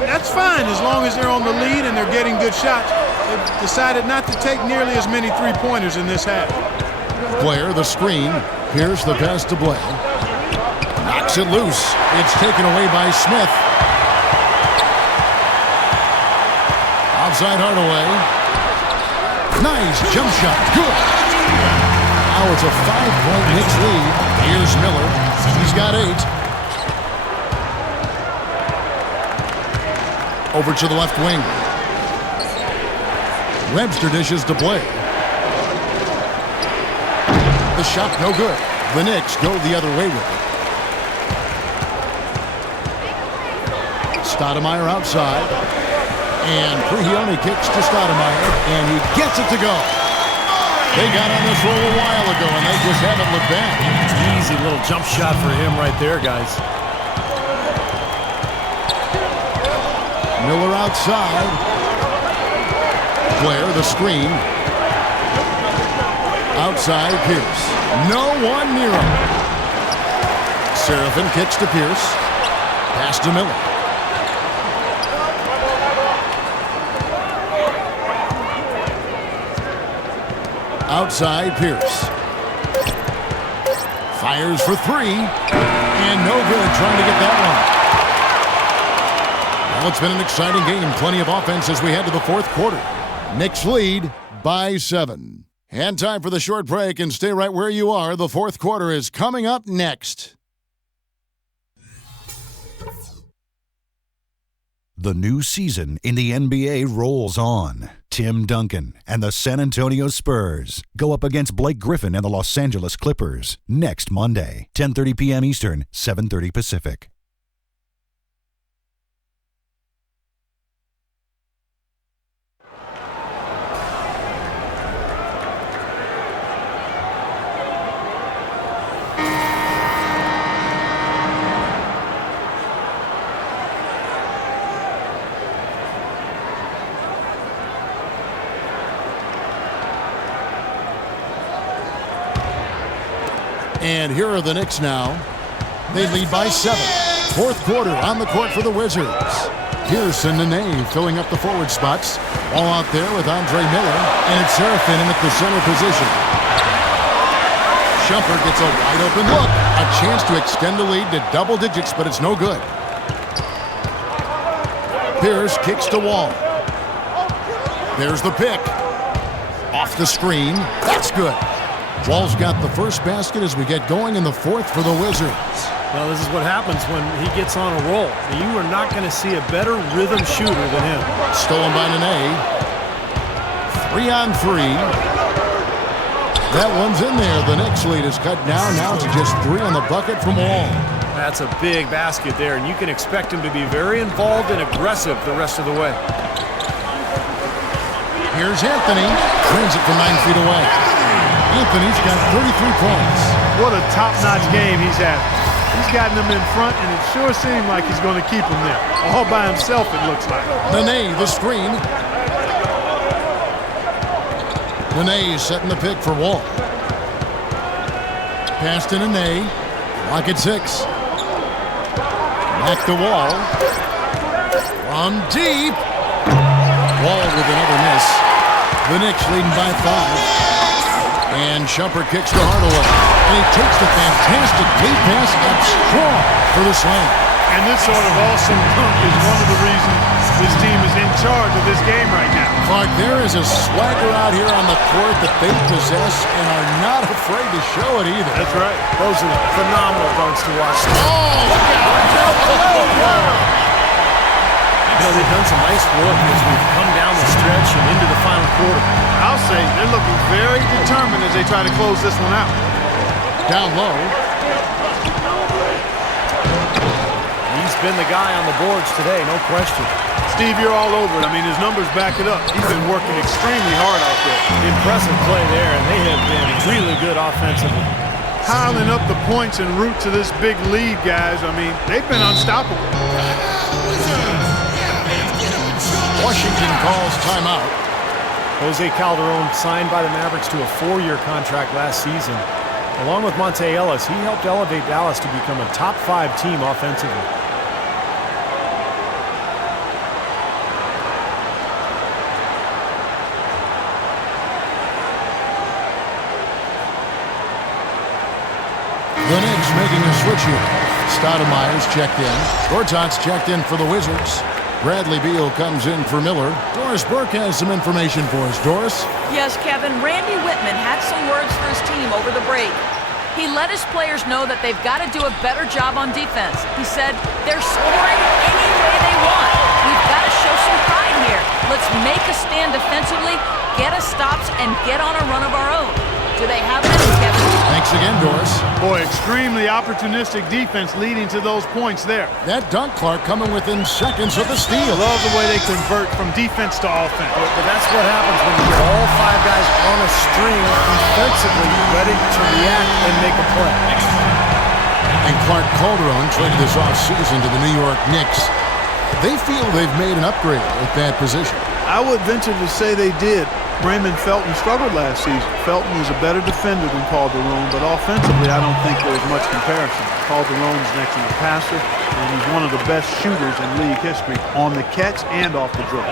And that's fine as long as they're on the lead and they're getting good shots. They've decided not to take nearly as many three-pointers in this half. Blair, the screen. Here's the pass to Blair. Knocks it loose. It's taken away by Smith. Outside Hardaway. Nice jump shot. Good. Now it's a 5-point Knicks lead. Here's Miller. He's got 8. Over to the left wing. Webster dishes to Blair. The shot no good. The Knicks go the other way with it. Stoudemire outside. And Prigioni kicks to Stoudemire. And he gets it to go. They got on this roll a while ago, and they just haven't looked back. Easy little jump shot for him right there, guys. Miller outside. Blair, the screen. Outside, Pierce. No one near him. Seraphin kicks to Pierce. Pass to Miller. Outside, Pierce. Fires for 3. And no good trying to get that one. Well, it's been an exciting game. Plenty of offense as we head to the fourth quarter. Knicks lead by 7. And time for the short break, and stay right where you are. The fourth quarter is coming up next. The new season in the NBA rolls on. Tim Duncan and the San Antonio Spurs go up against Blake Griffin and the Los Angeles Clippers next Monday, 10:30 p.m. Eastern, 7:30 Pacific. And here are the Knicks now. They lead by 7. Fourth quarter on the court for the Wizards. Pierce and Nene filling up the forward spots. All out there with Andre Miller. And it's Seraphin in at the center position. Shumpert gets a wide open look. A chance to extend the lead to double digits, but it's no good. Pierce kicks to Wall. There's the pick. Off the screen. That's good. Wall's got the first basket as we get going in the fourth for the Wizards. Well, this is what happens when he gets on a roll. You are not going to see a better rhythm shooter than him. Stolen by Nene. 3-on-3. That one's in there. The Knicks lead is cut down now to just 3 on the bucket from Wall. That's a big basket there, and you can expect him to be very involved and aggressive the rest of the way. Here's Anthony. Trains it from 9 feet away. Anthony's got 33 points. What a top-notch game he's had. He's gotten them in front, and it sure seemed like he's going to keep them there. All by himself, it looks like. Nene, the screen. Nene setting the pick for Wall. Pass to Nene. Clock at 6. Back to Wall. From deep. Wall with another miss. The Knicks leading by 5. And Shumpert kicks to Hardaway. And he takes the fantastic lead pass up strong for the slam. And this sort of awesome dunk is one of the reasons this team is in charge of this game right now. Clark, there is a swagger out here on the court that they possess and are not afraid to show it either. That's right. Those are phenomenal dunks to watch. Oh, look out. You know, they've done some nice work as we've come down the stretch and into the final quarter. I'll say they're looking very determined as they try to close this one out. Down low. He's been the guy on the boards today, no question. Steve, you're all over it. I mean, his numbers back it up. He's been working extremely hard out there. Impressive play there, and they have been really good offensively. piling up the points en route to this big lead, guys. I mean, they've been unstoppable. Washington calls timeout. Jose Calderon signed by the Mavericks to a 4-year contract last season. Along with Monte Ellis, he helped elevate Dallas to become a top 5 team offensively. The Knicks making a switch here. Stoudemire's checked in. Gortat's checked in for the Wizards. Bradley Beal comes in for Miller. Doris Burke has some information for us. Doris? Yes, Kevin, Randy Whitman had some words for his team over the break. He let his players know that they've got to do a better job on defense. He said, they're scoring any way they want. We've got to show some pride here. Let's make a stand defensively, get us stops, and get on a run of our own. Do they have it in them, Kevin? Thanks again, Doris. Boy, extremely opportunistic defense leading to those points there. That dunk, Clark, coming within seconds of the steal. Love the way they convert from defense to offense. But that's what happens when you get all 5 guys on a string defensively ready to react and make a play. And Clark Calderon traded this offseason to the New York Knicks. They feel they've made an upgrade at that position. I would venture to say they did. Raymond Felton struggled last season. Felton is a better defender than Calderon, but offensively, I don't think there's much comparison. Calderon's an excellent passer, and he's one of the best shooters in league history on the catch and off the dribble.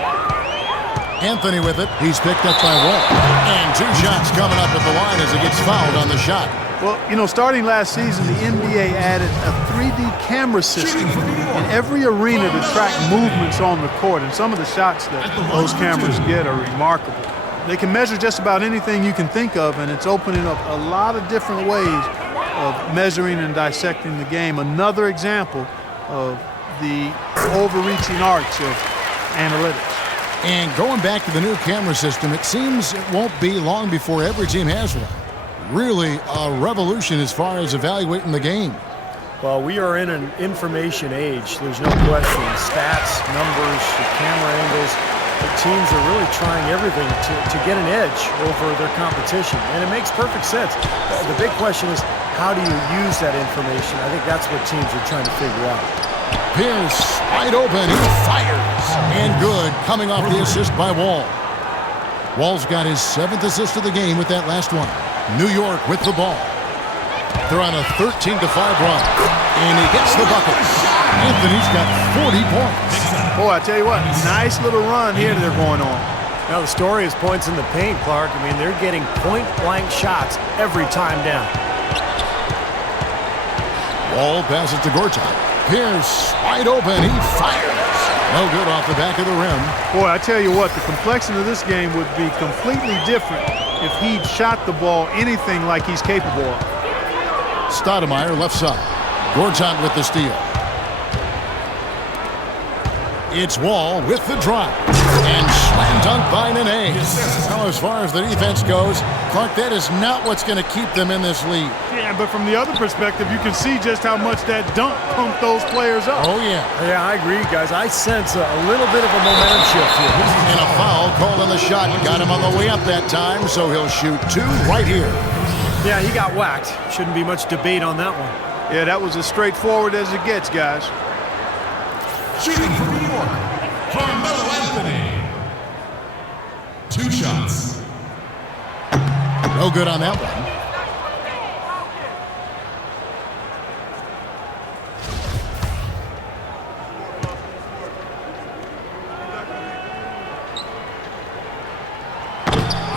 Anthony with it. He's picked up by Wall. And 2 shots coming up at the line as he gets fouled on the shot. Well, you know, starting last season, the NBA added a 3D camera system in every arena to track movements on the court, and some of the shots that those cameras get are remarkable. They can measure just about anything you can think of, and it's opening up a lot of different ways of measuring and dissecting the game. Another example of the overreaching arch of analytics. And going back to the new camera system, it seems it won't be long before every team has one. Really a revolution as far as evaluating the game. Well, we are in an information age. There's no question. Stats, numbers, the camera angles. The teams are really trying everything to get an edge over their competition, and it makes perfect sense. The big question is, how do you use that information? I think that's what teams are trying to figure out. Pierce, wide open, he fires. And good, coming off the assist by Wall. Wall's got his 7th assist of the game with that last one. New York with the ball. They're on a 13-5 run, and he gets the bucket. Anthony's got 40 points. Boy, I tell you what, nice little run here they're going on. Now, the story is points in the paint, Clark. I mean, they're getting point-blank shots every time down. Wall passes to Gortat. Pierce, wide open, he fires. No good off the back of the rim. Boy, I tell you what, the complexion of this game would be completely different if he'd shot the ball anything like he's capable of. Stoudemire left side. Gortat with the steal. It's Wall with the drive. And slam dunk by Nene. Now, as far as the defense goes, Clark, that is not what's going to keep them in this league. Yeah, but from the other perspective, you can see just how much that dunk pumped those players up. Oh, yeah. Yeah, I agree, guys. I sense a little bit of a momentum shift here. And a foul called on the shot. Got him on the way up that time, so he'll shoot 2 right here. Yeah, he got whacked. Shouldn't be much debate on that one. Yeah, that was as straightforward as it gets, guys. Shooting for New York, Carmelo Anthony. 2 shots. No good on that one.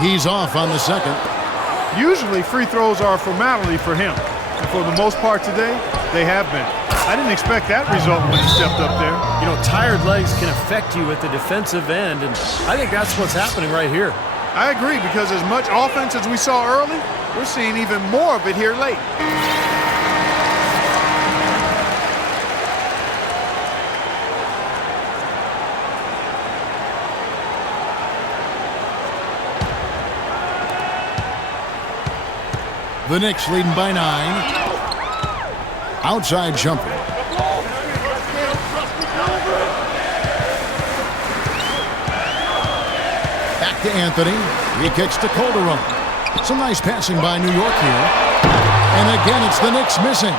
He's off on the second. Usually free throws are a formality for him. And for the most part today, they have been. I didn't expect that result when he stepped up there. You know, tired legs can affect you at the defensive end, and I think that's what's happening right here. I agree, because as much offense as we saw early, we're seeing even more of it here late. The Knicks leading by 9. Outside jumper. Back to Anthony. He kicks to Calderon. Some nice passing by New York here. And again, it's the Knicks missing.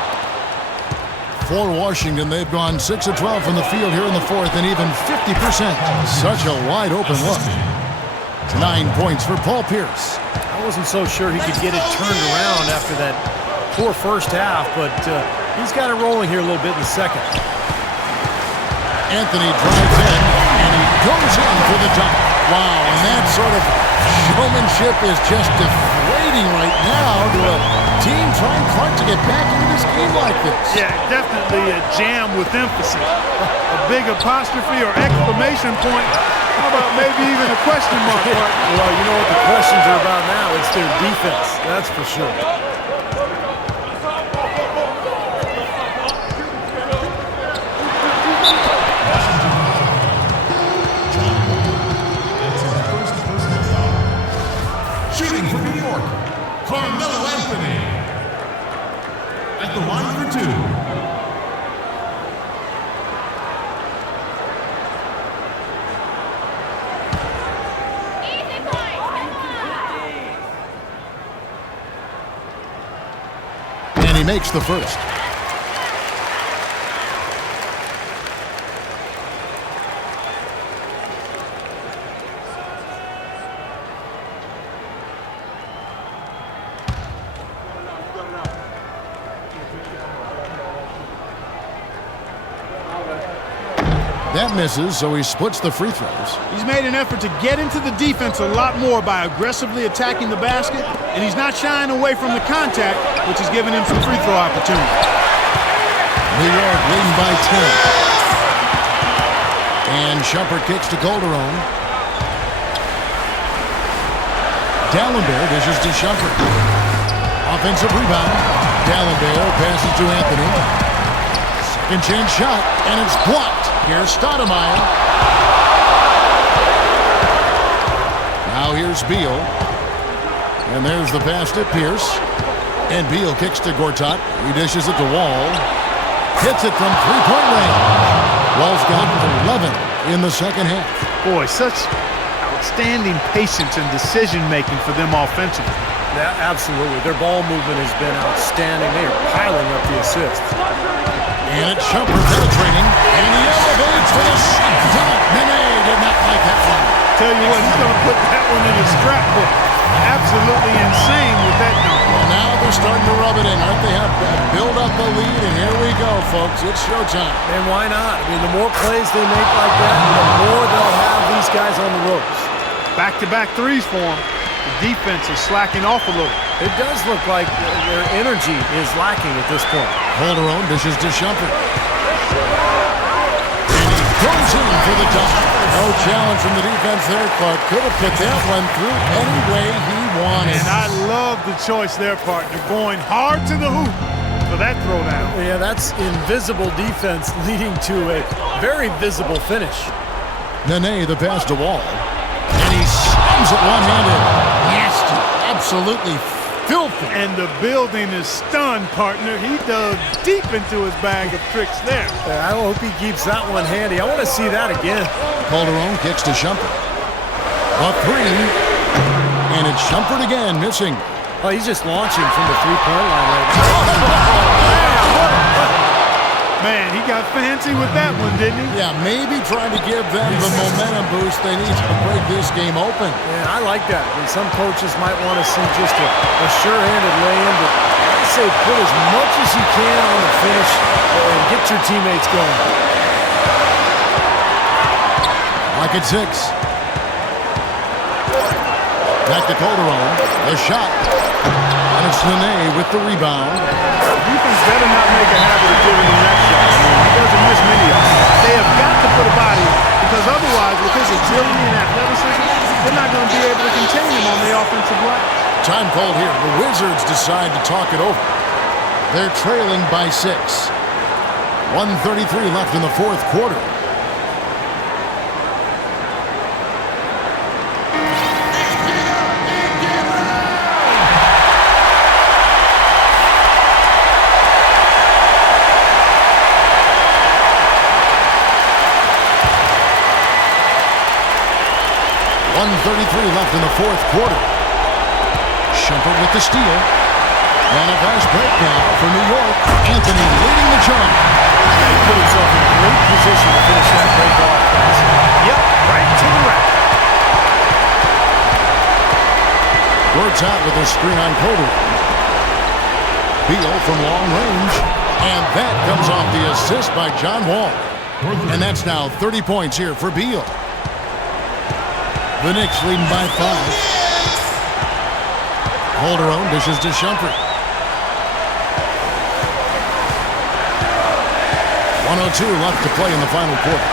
For Washington, they've gone 6 of 12 from the field here in the fourth, and even 50%. Such a wide open look. 9 points for Paul Pierce. I wasn't so sure he could get it turned around after that poor first half, but he's got it rolling here a little bit in the second. Anthony drives in, and he goes in for the dunk. Wow, and that sort of showmanship is just deflating right now to a team trying hard to get back into this game like this. Yeah, definitely a jam with emphasis. A big apostrophe or exclamation point. How about maybe even a question mark? Well, you know what the questions are about now? It's their defense, that's for sure. Shooting for New York, Carmelo Anthony. At the line for two. And he makes the first. That misses, so he splits the free throws. He's made an effort to get into the defense a lot more by aggressively attacking the basket, and he's not shying away from the contact, which is giving him some free throw opportunities. New York leading by 10. And Shumpert kicks to Calderon. Dallenberg dishes to Shumpert. Offensive rebound. Dallenberg passes to Anthony. Second chance shot, and it's blocked. Here's Stoudemire. Now here's Beal. And there's the pass to Pierce. And Beal kicks to Gortat. He dishes it to Wall. Hits it from three-point range. Wall's got 11 in the second half. Boy, such outstanding patience and decision-making for them offensively. Yeah, absolutely. Their ball movement has been outstanding. They are piling up the assists. And it's Shumpert penetrating, and he elevates for the shot dunk. Nene did not like that one. Tell you what, he's going to put that one in his scrapbook. Absolutely insane with that dunk. Well, now they're starting to rub it in. Aren't they? Have build up a lead, and here we go, folks. It's showtime. And why not? I mean, the more plays they make like that, the more they'll have these guys on the ropes. Back-to-back threes for him. The defense is slacking off a little. It does look like their energy is lacking at this point. Calderon dishes to Shumpert. And he goes in for the dunk. No challenge from the defense there. Clark could have put that one through any way he wanted. And I love the choice there, partner. Going hard to the hoop for that throwdown. Yeah, that's invisible defense leading to a very visible finish. Nene, the pass to Wall. And he slams it one-handed. Nasty. Absolutely filthy. And the building is stunned, partner. He dug deep into his bag of tricks there. I hope he keeps that one handy. I want to see that again. Calderon kicks to Shumpert. A three. And it's Shumpert again, missing. Oh, he's just launching from the three-point line right now. Man, he got fancy with that one, didn't he? Yeah, maybe trying to give them the momentum boost they need to break this game open. Yeah, I like that. And some coaches might want to see just a sure-handed lay-in, but I say put as much as you can on the finish and get your teammates going. Like at 6. Back to Calderon. The shot. And it's Nene with the rebound. Defense better not make a habit of giving him that shot. I mean, he doesn't miss many of them. They have got to put a body on, because otherwise, with his agility and athleticism, they're not going to be able to contain him on the offensive line. Time called here. The Wizards decide to talk it over. They're trailing by 6. 1:33 left in the fourth quarter. .133 left in the fourth quarter. Shumpert with the steal. And a fast break now for New York. Anthony leading the charge. He put himself in a great position to finish that break off, guys. Yep, right to the rack. Works out with a screen on Kobe. Beal from long range. And that comes off the assist by John Wall. And that's now 30 points here for Beal. The Knicks leading by 5. Calderon dishes to Shumpert. 1:02 left to play in the final quarter.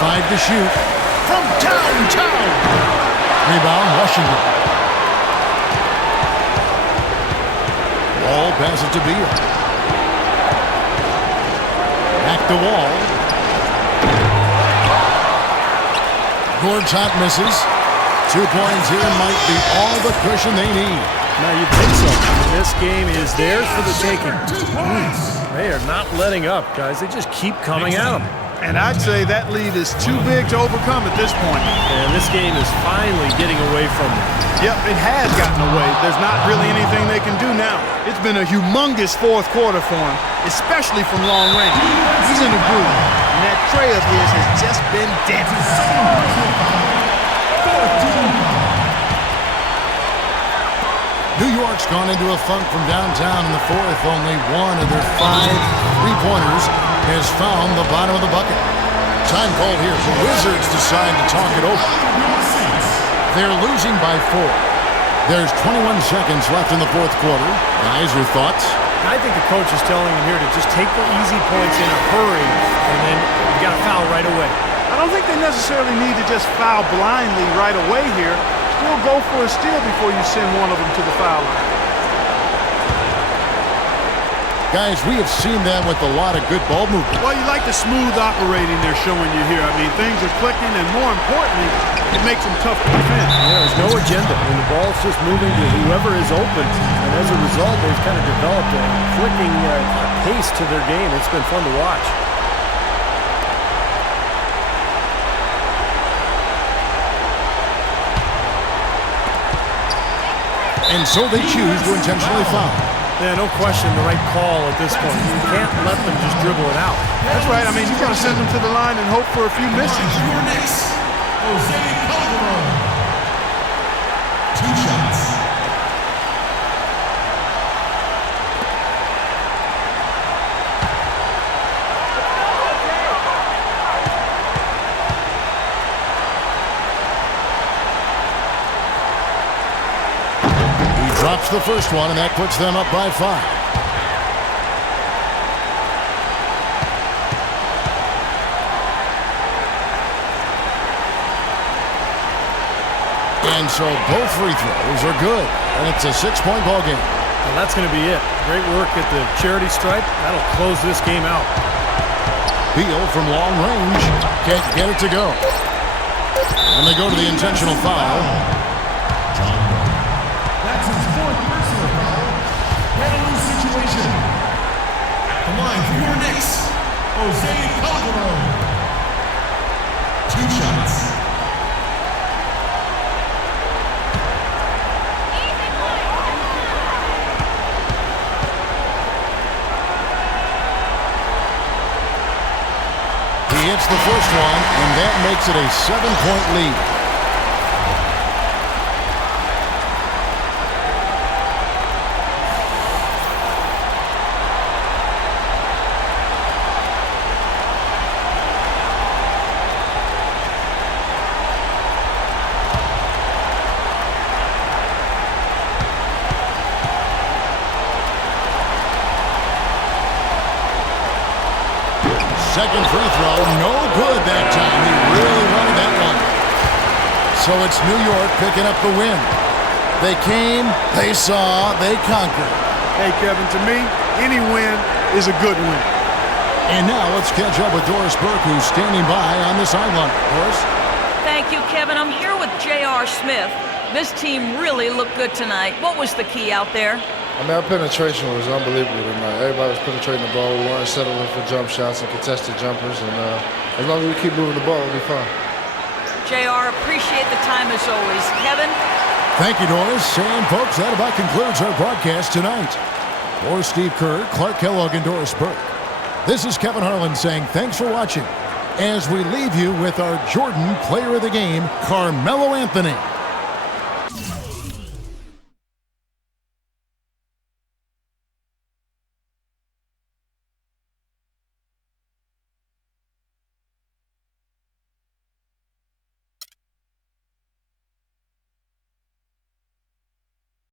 5 to shoot. From downtown. Rebound, Washington. Wall passes to Beal. Back to Wall. Gortat misses. 2 points here might be all the cushion they need. Now you'd think so. I mean, this game is theirs for the taking. They are not letting up, guys. They just keep coming at them. And I'd say that lead is too big to overcome at this point. And this game is finally getting away from them. Yep, it has gotten away. There's not really anything they can do now. It's been a humongous fourth quarter for him, especially from long range. He's in a groove, and that tray of his has just been deadly. New York's gone into a funk from downtown in the fourth. Only one of their 5 3-pointers has found the bottom of the bucket. Time called here. The Wizards decide to talk it over. They're losing by 4. There's 21 seconds left in the fourth quarter. Guys, your thoughts? I think the coach is telling him here to just take the easy points in a hurry, and then you got to foul right away. I don't think they necessarily need to just foul blindly right away here. Still go for a steal before you send one of them to the foul line. Guys, we have seen that with a lot of good ball movement. Well, you like the smooth operating they're showing you here. I mean, things are clicking, and more importantly, it makes them tough to defend. Yeah, there's no agenda, and the ball's just moving to whoever is open. And as a result, they've kind of developed a clicking pace to their game. It's been fun to watch. And so they choose to intentionally foul. Yeah, no question, the right call at this point. You can't let them just dribble it out. That's right. I mean, you got to send them to the line and hope for a few misses. Your Knicks, Jose Calderon. 2 shots. Drops the first one, and that puts them up by 5. And so both free throws are good, and it's a 6-point ball game. And that's going to be it. Great work at the charity stripe. That'll close this game out. Beal from long range can't get it to go. And they go to the intentional foul. That's his 4th personal foul. Penalty situation. At the line for your Knicks, Jose Calderon. 2 shots. He hits the first one, and that makes it a 7-point lead. Second free throw, no good that time. He really wanted that one. So it's New York picking up the win. They came, they saw, they conquered. Hey, Kevin, to me, any win is a good win. And now let's catch up with Doris Burke, who's standing by on the sideline. Doris? Thank you, Kevin. I'm here with J.R. Smith. This team really looked good tonight. What was the key out there? I mean, our penetration was unbelievable tonight. Everybody was penetrating the ball. We weren't settling for jump shots and contested jumpers. And as long as we keep moving the ball, we'll be fine. JR, appreciate the time as always. Kevin? Thank you, Doris. And, folks, that about concludes our broadcast tonight. For Steve Kerr, Clark Kellogg, and Doris Burke, this is Kevin Harlan saying thanks for watching as we leave you with our Jordan Player of the Game, Carmelo Anthony.